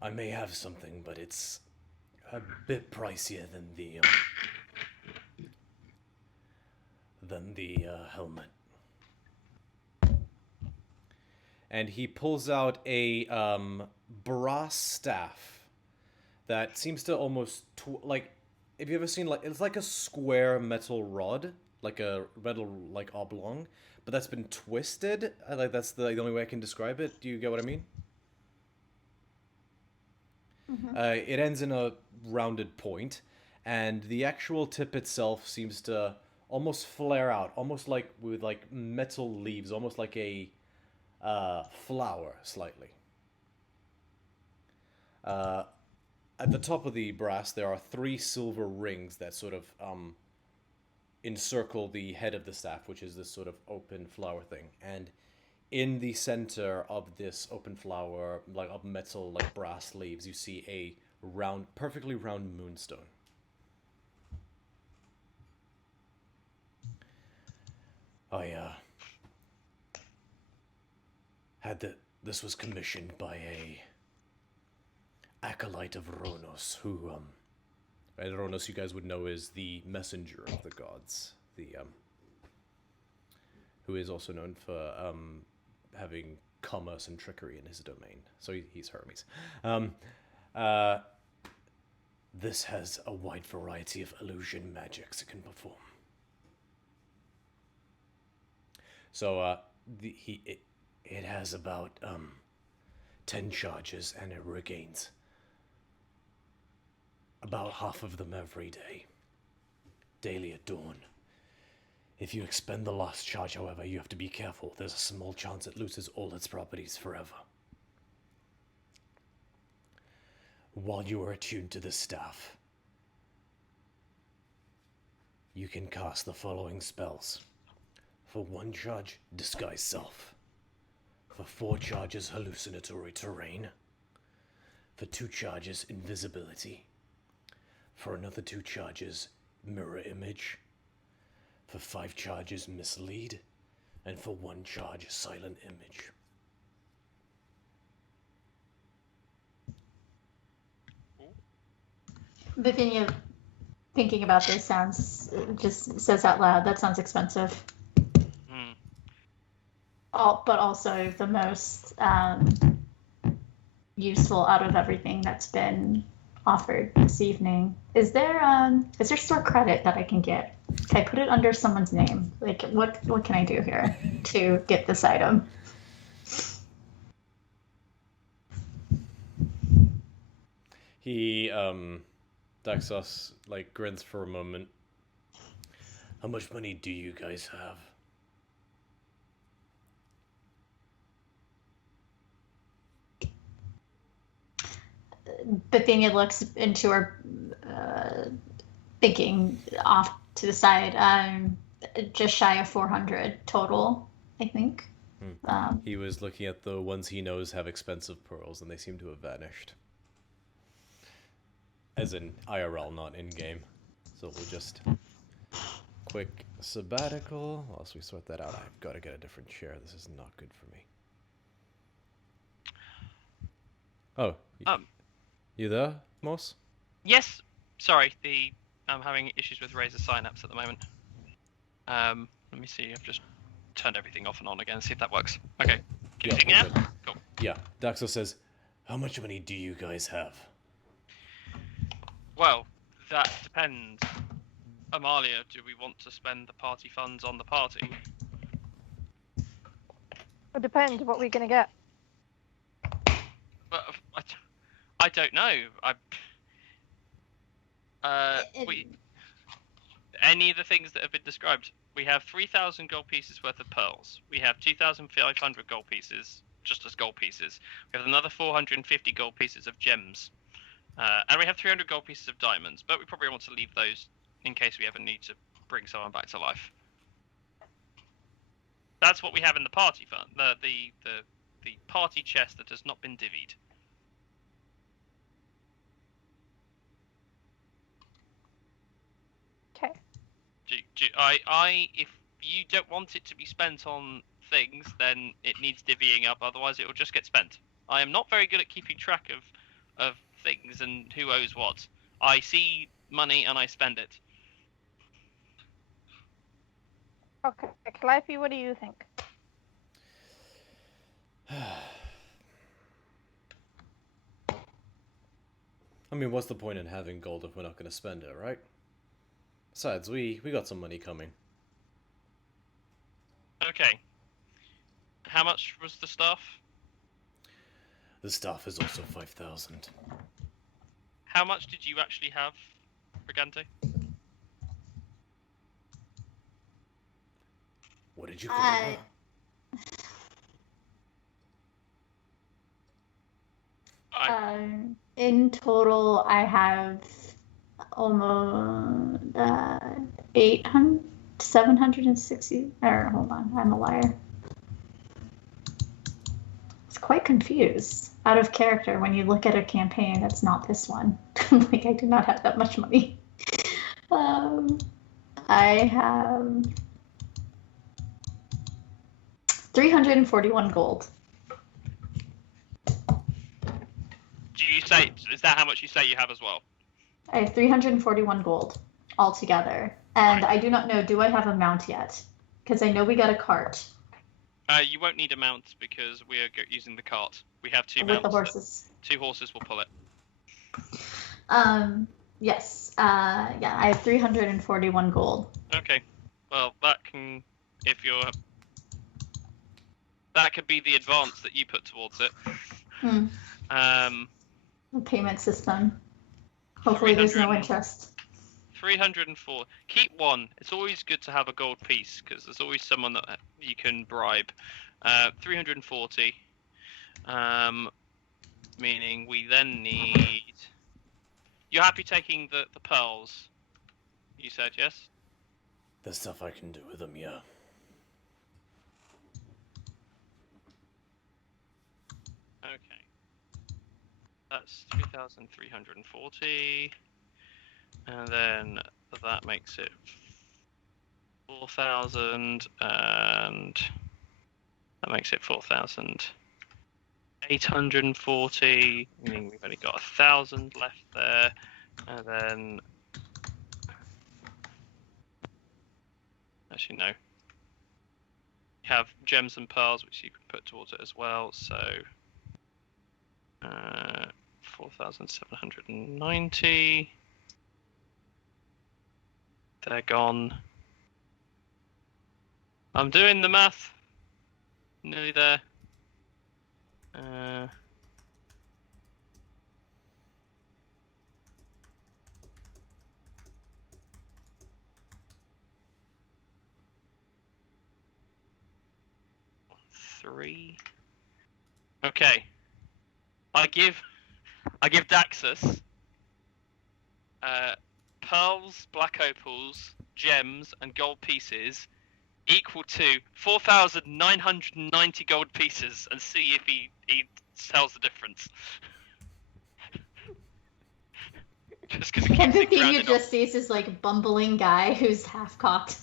I may have something, but it's a bit pricier than the helmet. And he pulls out a brass staff that seems to almost like. Have you ever seen, like, it's like a square metal rod, like a metal, like, oblong, but that's been twisted? Like, that's the only way I can describe it. Do you get what I mean? Mm-hmm. It ends in a rounded point, and the actual tip itself seems to almost flare out, almost like with, like, metal leaves, almost like a flower, slightly. At the top of the brass, there are 3 silver rings that sort of encircle the head of the staff, which is this sort of open flower thing. And in the center of this open flower, like of metal, like brass leaves, you see a round, perfectly round moonstone. I this was commissioned by a acolyte of Ronos, who, and Ronos, you guys would know, is the messenger of the gods, who is also known for, having commerce and trickery in his domain. So he's Hermes. This has a wide variety of illusion magics it can perform. So, it has about, 10 charges, and it regains about half of them every day. Daily at dawn. If you expend the last charge, however, you have to be careful. There's a small chance it loses all its properties forever. While you are attuned to the staff, you can cast the following spells. For 1 charge, Disguise Self. For 4 charges, Hallucinatory Terrain. For 2 charges, Invisibility. For another 2 charges, Mirror Image. For 5 charges, Mislead. And for 1 charge, Silent Image. Bithynia, thinking about this just says out loud, that sounds expensive. Hmm. But also the most useful out of everything that's been offered this evening. Is there store credit that I can get? Can I put it under someone's name? Like, what can I do here to get this item? He, Daxos, like, grins for a moment. How much money do you guys have? Bithynia looks into her, thinking off to the side. Just shy of 400 total, I think. He was looking at the ones he knows have expensive pearls, and they seem to have vanished. As in IRL, not in-game. So we'll just... quick sabbatical. Whilst we sort that out, I've got to get a different chair. This is not good for me. Oh. You there, Moss? Yes. Sorry, I'm having issues with Razer Synapse at the moment. Let me see. I've just turned everything off and on again. See if that works. Okay. Can you see me now? good. Cool. Yeah. Daxo says, how much money do you guys have? Well, that depends. Amalia, do we want to spend the party funds on the party? It depends what we're gonna get. But I don't know. Any of the things that have been described. We have 3,000 gold pieces worth of pearls. We have 2,500 gold pieces, just as gold pieces. We have another 450 gold pieces of gems. And we have 300 gold pieces of diamonds, but we probably want to leave those in case we ever need to bring someone back to life. That's what we have in the party fund, the party chest that has not been divvied. Okay. If you don't want it to be spent on things, then it needs divvying up. Otherwise, it will just get spent. I am not very good at keeping track of things and who owes what. I see money and I spend it. Okay, Calliope, what do you think? I mean, what's the point in having gold if we're not going to spend it, right? Besides, we got some money coming. Okay. How much was the stuff? The staff is also 5,000. How much did you actually have, Brigante? What did you call it? In total, I have almost 760. Or hold on, I'm a liar. It's quite confused, out of character when you look at a campaign that's not this one. Like, I do not have that much money. I have 341 gold. Do you say, is that how much you say you have as well? I have 341 gold altogether. And Right. I do not know, do I have a mount yet? Because I know we got a cart. You won't need a mount because we are using the cart. We have 2 With mounts. the horses. 2 horses will pull it. Yes. Yeah, I have 341 gold. Okay. Well, that could be the advance that you put towards it. The payment system. Hopefully there's no interest. 304. Keep 1. It's always good to have a gold piece because there's always someone that you can bribe. 340. Meaning we then need... You're happy taking the pearls? You said yes? There's stuff I can do with them, yeah. Okay. That's 3,340. And then that makes it 4,000, and that makes it 4,840. Meaning we've only got 1,000 left there. And then, actually no. You have gems and pearls, which you can put towards it as well. So 4,790. They're gone. I'm doing the math. Nearly there. Three. Okay. I give Daxus pearls, black opals, gems, and gold pieces equal to 4,990 gold pieces, and see if he tells the difference. Just because And the thing you just sees is like bumbling guy who's half cocked.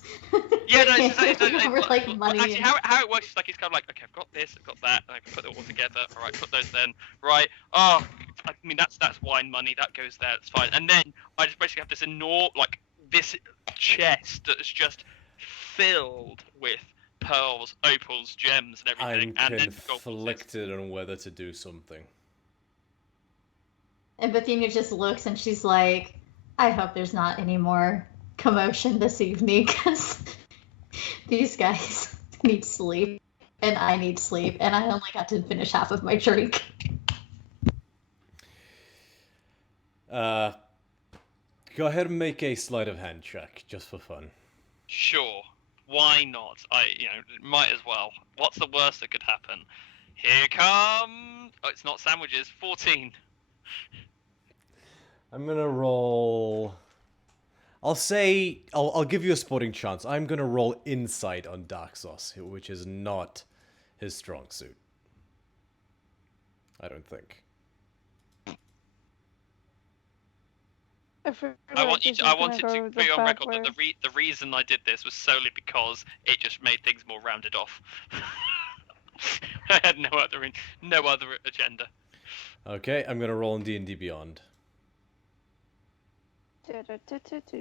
Yeah, no, it's Over, like, money. Actually, how it works is like he's kind of like, okay, I've got this, I've got that, and I can put it all together. All right, put those then. Right. Oh, I mean that's wine money. That goes there. It's fine. And then I just basically have this enormous, like this chest that's just filled with pearls, opals, gems, and everything. I'm and then gold pieces. conflicted on whether to do something. And Bethenia just looks and she's like, I hope there's not any more commotion this evening because these guys need sleep and I need sleep and I only got to finish half of my drink. Go ahead and make a sleight of hand check, just for fun. Sure. Why not? Might as well. What's the worst that could happen? Here come... Oh, it's not sandwiches. 14. I'm gonna roll... I'll give you a sporting chance. I'm gonna roll insight on Daxos, which is not his strong suit. I don't think. I wanted to be on record that the reason I did this was solely because it just made things more rounded off. I had no other agenda. Okay, I'm gonna roll in D&D Beyond.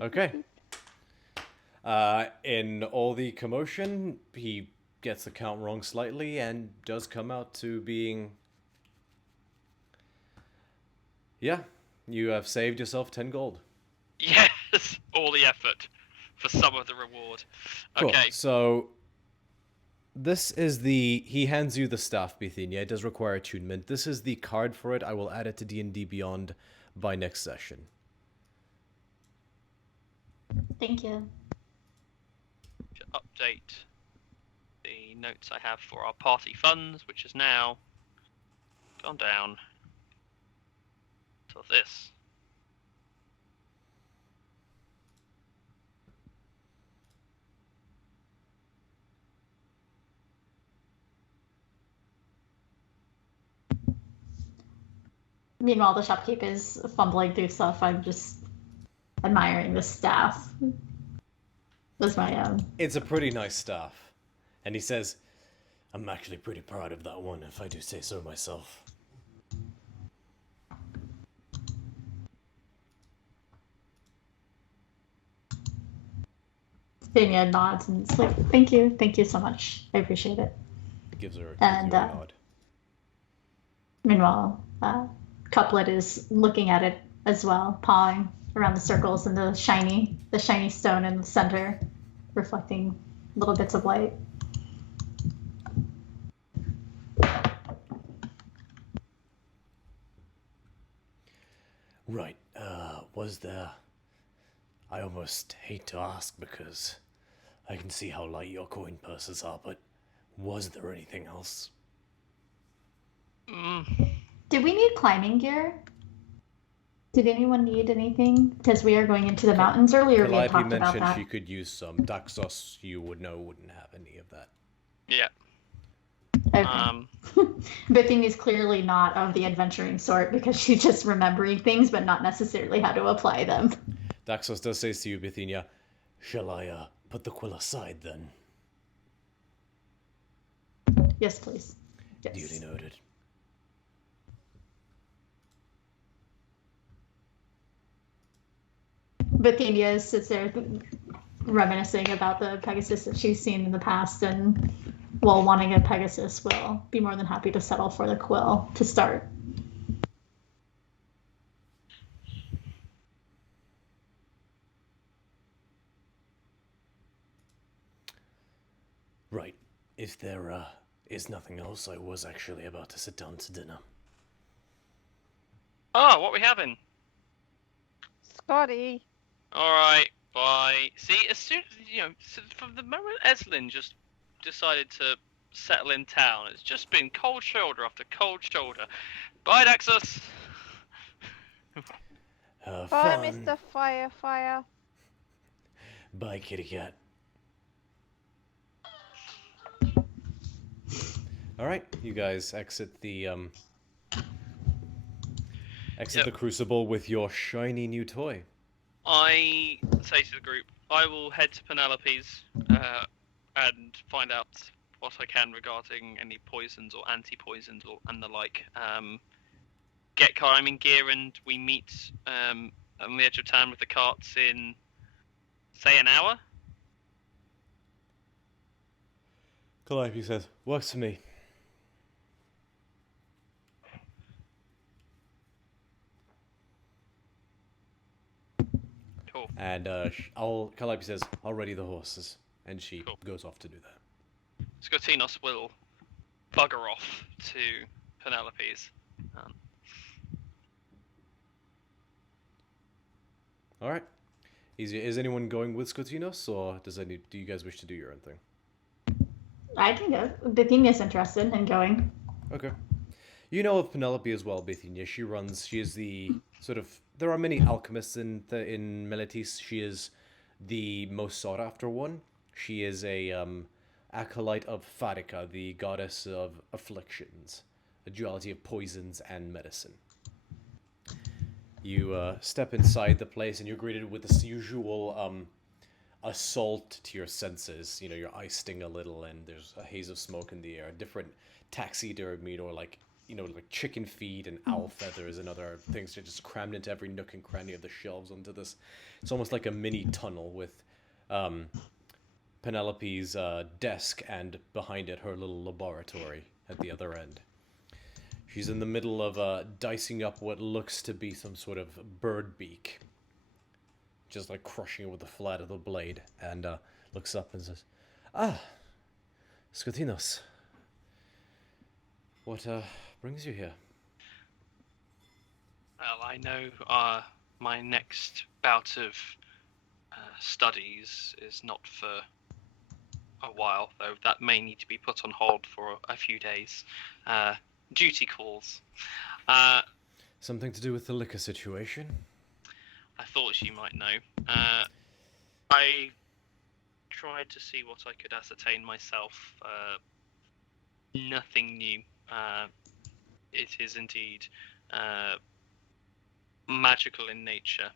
Okay. In all the commotion, he gets the count wrong slightly and does come out to being... Yeah, you have saved yourself 10 gold. Yes, all the effort for some of the reward. Cool. Okay. So this is he hands you the staff, Bethenia. It does require attunement. This is the card for it. I will add it to D&D Beyond by next session. Thank you. To update the notes I have for our party funds, which has now gone down to this. Meanwhile, the shopkeep is fumbling through stuff. I'm just admiring the staff. That's my It's a pretty nice staff. And he says, I'm actually pretty proud of that one, if I do say so myself. Bethenia nods and it's like, thank you so much. I appreciate it. He gives her And, a nod. Meanwhile, Couplet is looking at it as well, pawing around the circles and the shiny stone in the center, reflecting little bits of light. Right, was there... I almost hate to ask because I can see how light your coin purses are, but was there anything else? Did we need climbing gear? Did anyone need anything? Because we are going into the mountains earlier. We had Calliope talked about mentioned that. she could use some. Daxos, you would know, wouldn't have any of that. Yeah. Okay. Bethany is clearly not of the adventuring sort because she's just remembering things, but not necessarily how to apply them. Daxos does say to you, Bithynia, shall I put the quill aside then? Yes, please. Yes. Duly noted. Bethania sits there reminiscing about the Pegasus that she's seen in the past, and while wanting a Pegasus, will be more than happy to settle for the quill to start. Right. If there is nothing else, I was actually about to sit down to dinner. Oh, what we having? Scotty. All right, bye. See, as soon from the moment Eslin just decided to settle in town, it's just been cold shoulder after cold shoulder. Bye, Daxus. Have Bye, fun. Mr. Fire. Bye, kitty cat. All right, you guys exit the the crucible with your shiny new toy. I say to the group, I will head to Penelope's and find out what I can regarding any poisons or anti-poisons and the like. Get climbing gear, and we meet on the edge of town with the carts in, say, an hour. Calliope says, works for me. Cool. And Calliope says, I'll ready the horses. And she goes off to do that. Scotinos will bugger off to Penelope's. All right. Is anyone going with Scotinos, or do you guys wish to do your own thing? I can go. Bethania's interested in going. Okay. You know of Penelope as well, Bithynia. She is the sort of... There are many alchemists in Meletis. She is the most sought after one. She is a acolyte of Farika, the goddess of afflictions, a duality of poisons and medicine. You step inside the place and you're greeted with this usual assault to your senses. You know, your eyes sting a little and there's a haze of smoke in the air. Different taxidermied or like chicken feet and owl feathers and other things are just crammed into every nook and cranny of the shelves onto this. It's almost like a mini tunnel with Penelope's desk and behind it her little laboratory at the other end. She's in the middle of dicing up what looks to be some sort of bird beak. Just like crushing it with the flat of the blade. And looks up and says, "Ah, Scotinos. What brings you here?" Well, I know my next bout of studies is not for a while, though that may need to be put on hold for a few days. Duty calls. Something to do with the liquor situation? I thought you might know. I tried to see what I could ascertain myself. Nothing new. It is indeed magical in nature.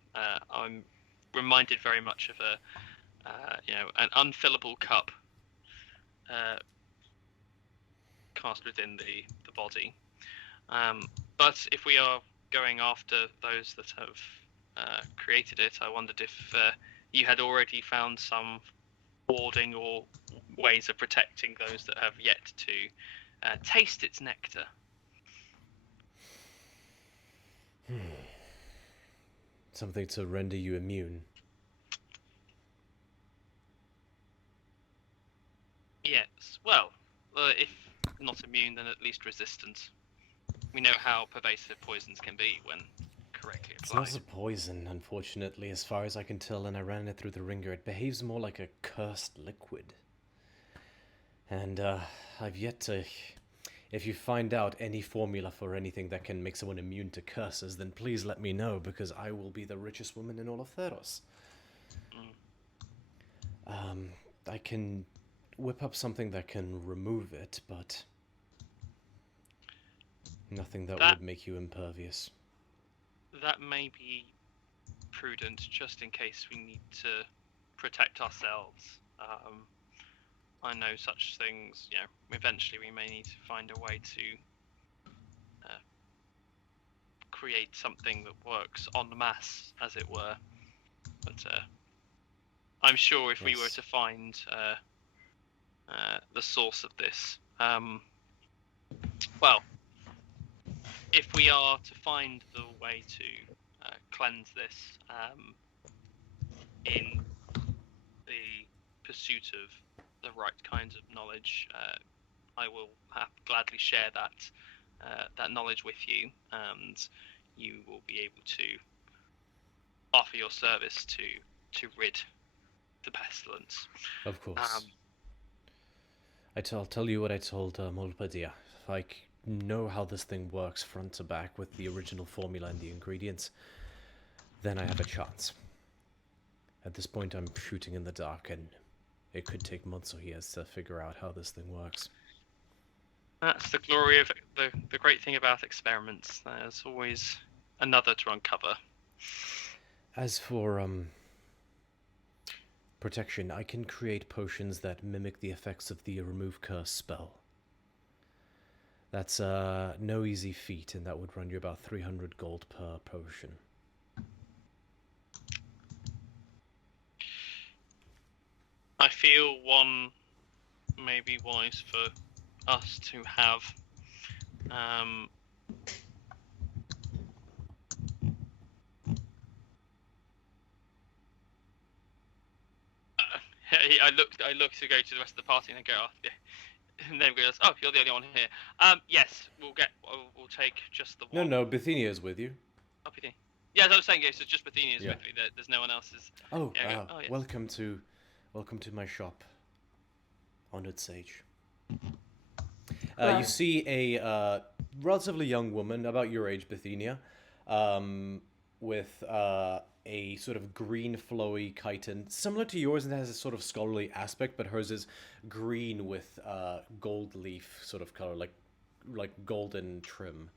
I'm reminded very much of an unfillable cup cast within the body. But if we are going after those that have created it, I wondered if you had already found some warding or ways of protecting those that have yet to taste its nectar. Something to render you immune. Yes, well, if not immune, then at least resistant. We know how pervasive poisons can be when correctly applied. It's not a poison, unfortunately, as far as I can tell, and I ran it through the ringer. It behaves more like a cursed liquid. And I've yet to if you find out any formula for anything that can make someone immune to curses, then please let me know, because I will be the richest woman in all of Theros. I can whip up something that can remove it, but nothing that would make you impervious. That may be prudent, just in case we need to protect ourselves. I know such things, you know, eventually we may need to find a way to create something that works en masse, as it were. But I'm sure if we were to find the source of this, well, if we are to find the way to cleanse this in the pursuit of the right kinds of knowledge, I will gladly share that knowledge with you, and you will be able to offer your service to rid the pestilence. Of course. I'll tell you what I told Molpadia. If I know how this thing works front to back with the original formula and the ingredients, then I have a chance. At this point, I'm shooting in the dark, and it could take months or years to figure out how this thing works. That's the glory of the great thing about experiments. There's always another to uncover. As for protection, I can create potions that mimic the effects of the remove curse spell. That's no easy feat, and that would run you about 300 gold per potion. I feel one may be wise for us to have. I look to go to the rest of the party, and I go, oh, yeah. And then goes, oh, you're the only one here. Yes, we'll take just the one. No, Bithynia is with you. Oh, Bithynia. Yeah, as I was saying, so just Bithynia is with me. There's no one else. Oh, yeah, welcome to my shop, Honored Sage. You see a relatively young woman, about your age, Bithynia, with a sort of green flowy chitin, similar to yours, and has a sort of scholarly aspect, but hers is green with gold leaf sort of color, like golden trim.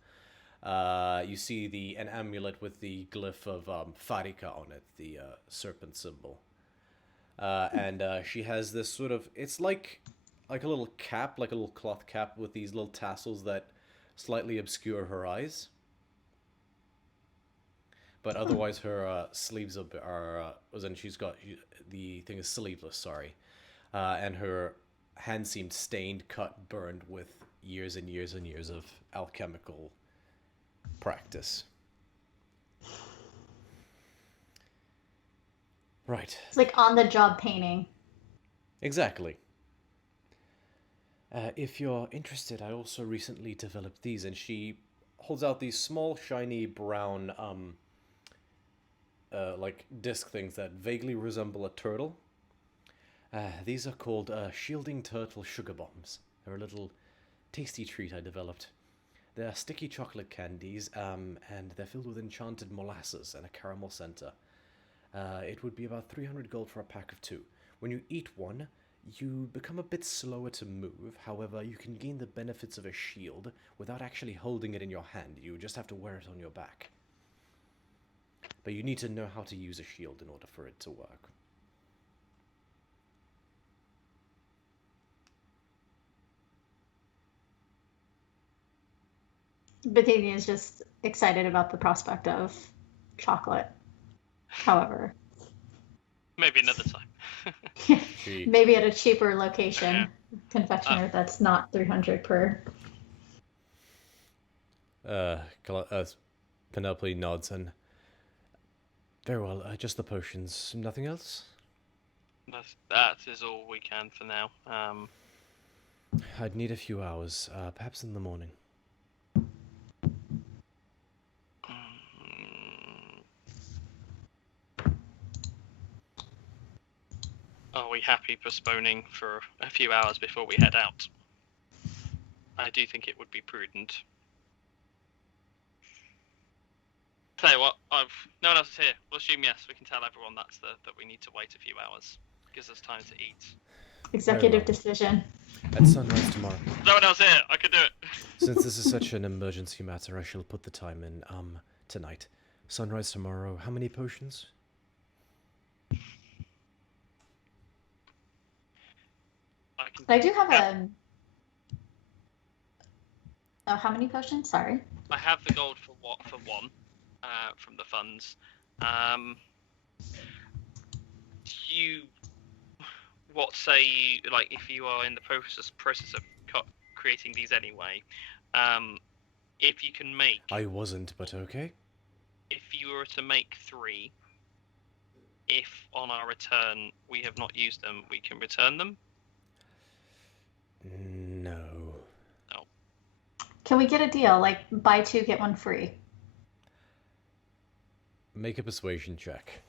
You see an amulet with the glyph of Farika on it, the serpent symbol. And she has this sort of, it's like a little cap, like a little cloth cap with these little tassels that slightly obscure her eyes. But otherwise her sleeves are and she's got, the thing is sleeveless, sorry. And her hand seemed stained, cut, burned with years and years and years of alchemical practice. Right. It's like on-the-job painting. Exactly. If you're interested, I also recently developed these, and she holds out these small, shiny, brown, like disc things that vaguely resemble a turtle. These are called Shielding Turtle Sugar Bombs. They're a little tasty treat I developed. They're sticky chocolate candies, and they're filled with enchanted molasses and a caramel center. It would be about 300 gold for a pack of 2. When you eat one, you become a bit slower to move. However, you can gain the benefits of a shield without actually holding it in your hand. You just have to wear it on your back. But you need to know how to use a shield in order for it to work. Bithynia is just excited about the prospect of chocolate. However, maybe another time. Maybe at a cheaper location, confectioner that's not 300 per. Penelope nods and, very well, just the potions. Nothing else? That is all we can for now. I'd need a few hours, perhaps in the morning. Are we happy postponing for a few hours before we head out? I do think it would be prudent. Tell you what, no one else is here. We'll assume yes. We can tell everyone that we need to wait a few hours. Gives us time to eat. Executive decision. At sunrise tomorrow. No one else here. I can do it. Since this is such an emergency matter, I shall put the time in, tonight. Sunrise tomorrow. How many potions? I do have a... Oh, how many potions? Sorry. I have the gold for one, from the funds. What say you, like, if you are in the process of creating these anyway, if you can make... I wasn't, but okay. If you were to make 3, if on our return we have not used them, we can return them? No. No. Can we get a deal, like buy 2, get 1 free? Make a persuasion check.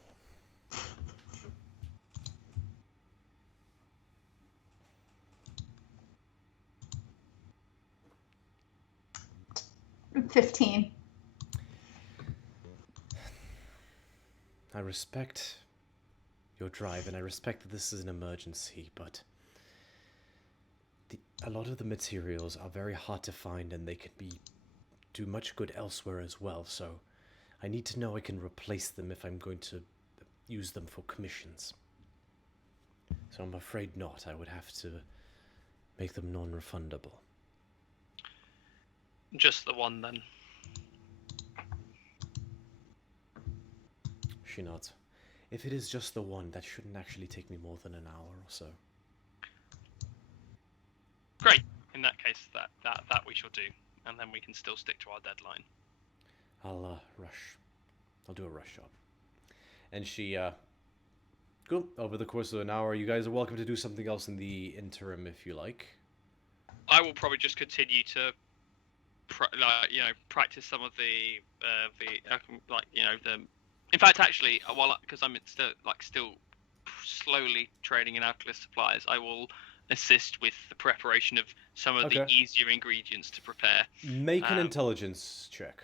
$15. I respect your drive, and I respect that this is an emergency, but a lot of the materials are very hard to find, and they can do much good elsewhere as well, so I need to know I can replace them if I'm going to use them for commissions. So I'm afraid not. I would have to make them non-refundable. Just the one, then. She nods. If it is just the one, that shouldn't actually take me more than an hour or so. Great. In that case, that we shall do, and then we can still stick to our deadline. I'll rush. I'll do a rush job. And she, cool. Over the course of an hour, you guys are welcome to do something else in the interim if you like. I will probably just continue to, practice some of the. In fact, actually, because I'm still slowly trading in alchemist supplies, I will assist with the preparation of some of the easier ingredients to prepare. Make an intelligence check.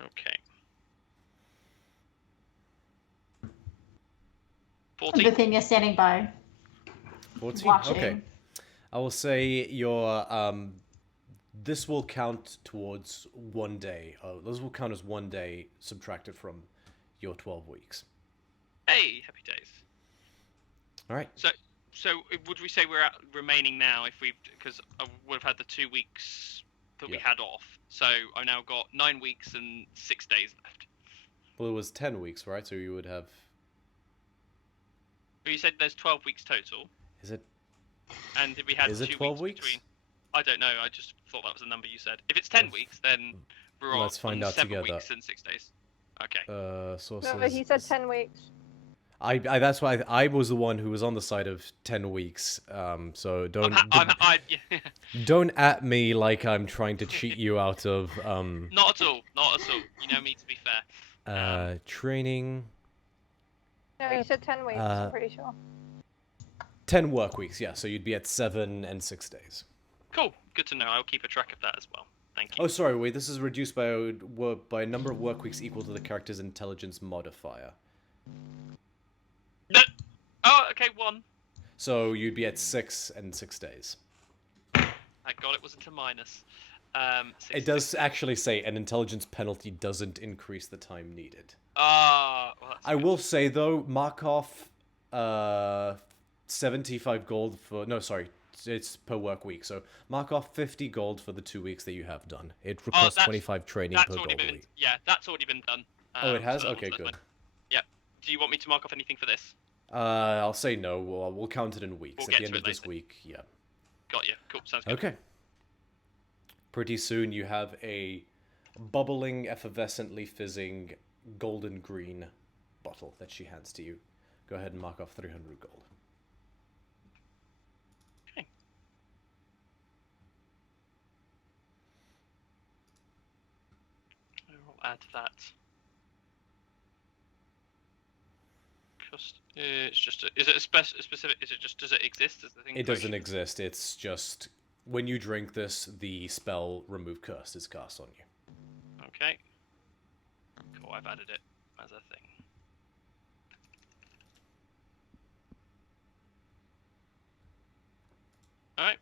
Okay. 14. Bithynia standing by. 14. Watching. Okay. I will say your this will count towards 1 day. Those will count as 1 day subtracted from your 12 weeks. Hey, happy days. All right. So would we say we're at remaining now because I would have had the 2 weeks that we had off. So I now got 9 weeks and 6 days left. Well, it was 10 weeks, right? So you would have... But you said there's 12 weeks total. Is it? And if we had 2 12 weeks weeks? between... I don't know, I just thought that was the number you said. If it's 10 weeks, then we're on Let's find out 7 together. weeks and 6 days. Okay. Sources... No, but he said 10 weeks. I that's why I was the one who was on the side of 10 weeks. So don't at me like I'm trying to cheat you out of Not at all. Not at all. You know me, to be fair. Training. No, he said 10 weeks, I'm pretty sure. 10 work weeks, yeah. So you'd be at 7 and 6 days. Cool. Good to know. I'll keep a track of that as well. Thank you. Oh, sorry. Wait. This is reduced by a number of work weeks equal to the character's intelligence modifier. No. Oh, okay. 1. So you'd be at 6 and 6 days. Thank God it wasn't a minus. It does actually say an intelligence penalty doesn't increase the time needed. Well, I will say though, mark off 75 gold for... No, sorry. It's per work week. So mark off 50 gold for the 2 weeks that you have done. It requires 25 training per gold a week. Yeah, that's already been done. Oh, it has? So Okay, good. Yeah. Do you want me to mark off anything for this? I'll say no. We'll count it in weeks. We'll At get the end to of it this later. week, yeah. Got you. Cool. Sounds good. Okay. Pretty soon you have a bubbling, effervescently fizzing, golden green bottle that she hands to you. Go ahead and mark off 300 gold. Okay. I'll add that. It's just. Is it a specific? Is it just? Does it exist as the thing? It doesn't exist. It's just when you drink this, the spell Remove Curse is cast on you. Okay. Cool, I've added it as a thing. Alright.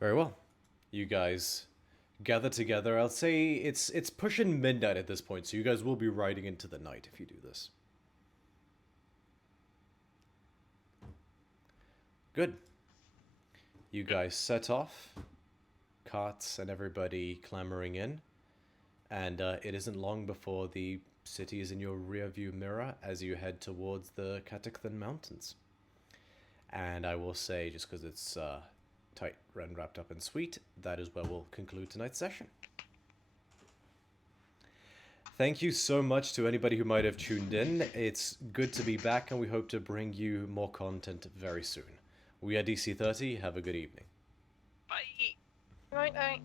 Very well. You guys gather together. I'll say it's pushing midnight at this point, so you guys will be riding into the night if you do this. Good. You guys set off, carts and everybody clamoring in, and it isn't long before the city is in your rearview mirror as you head towards the Cataclyn Mountains. And I will say, just because it's tight and wrapped up and sweet, that is where we'll conclude tonight's session. Thank you so much to anybody who might have tuned in. It's good to be back, and we hope to bring you more content very soon. We are DC30. Have a good evening. Bye! Right, right.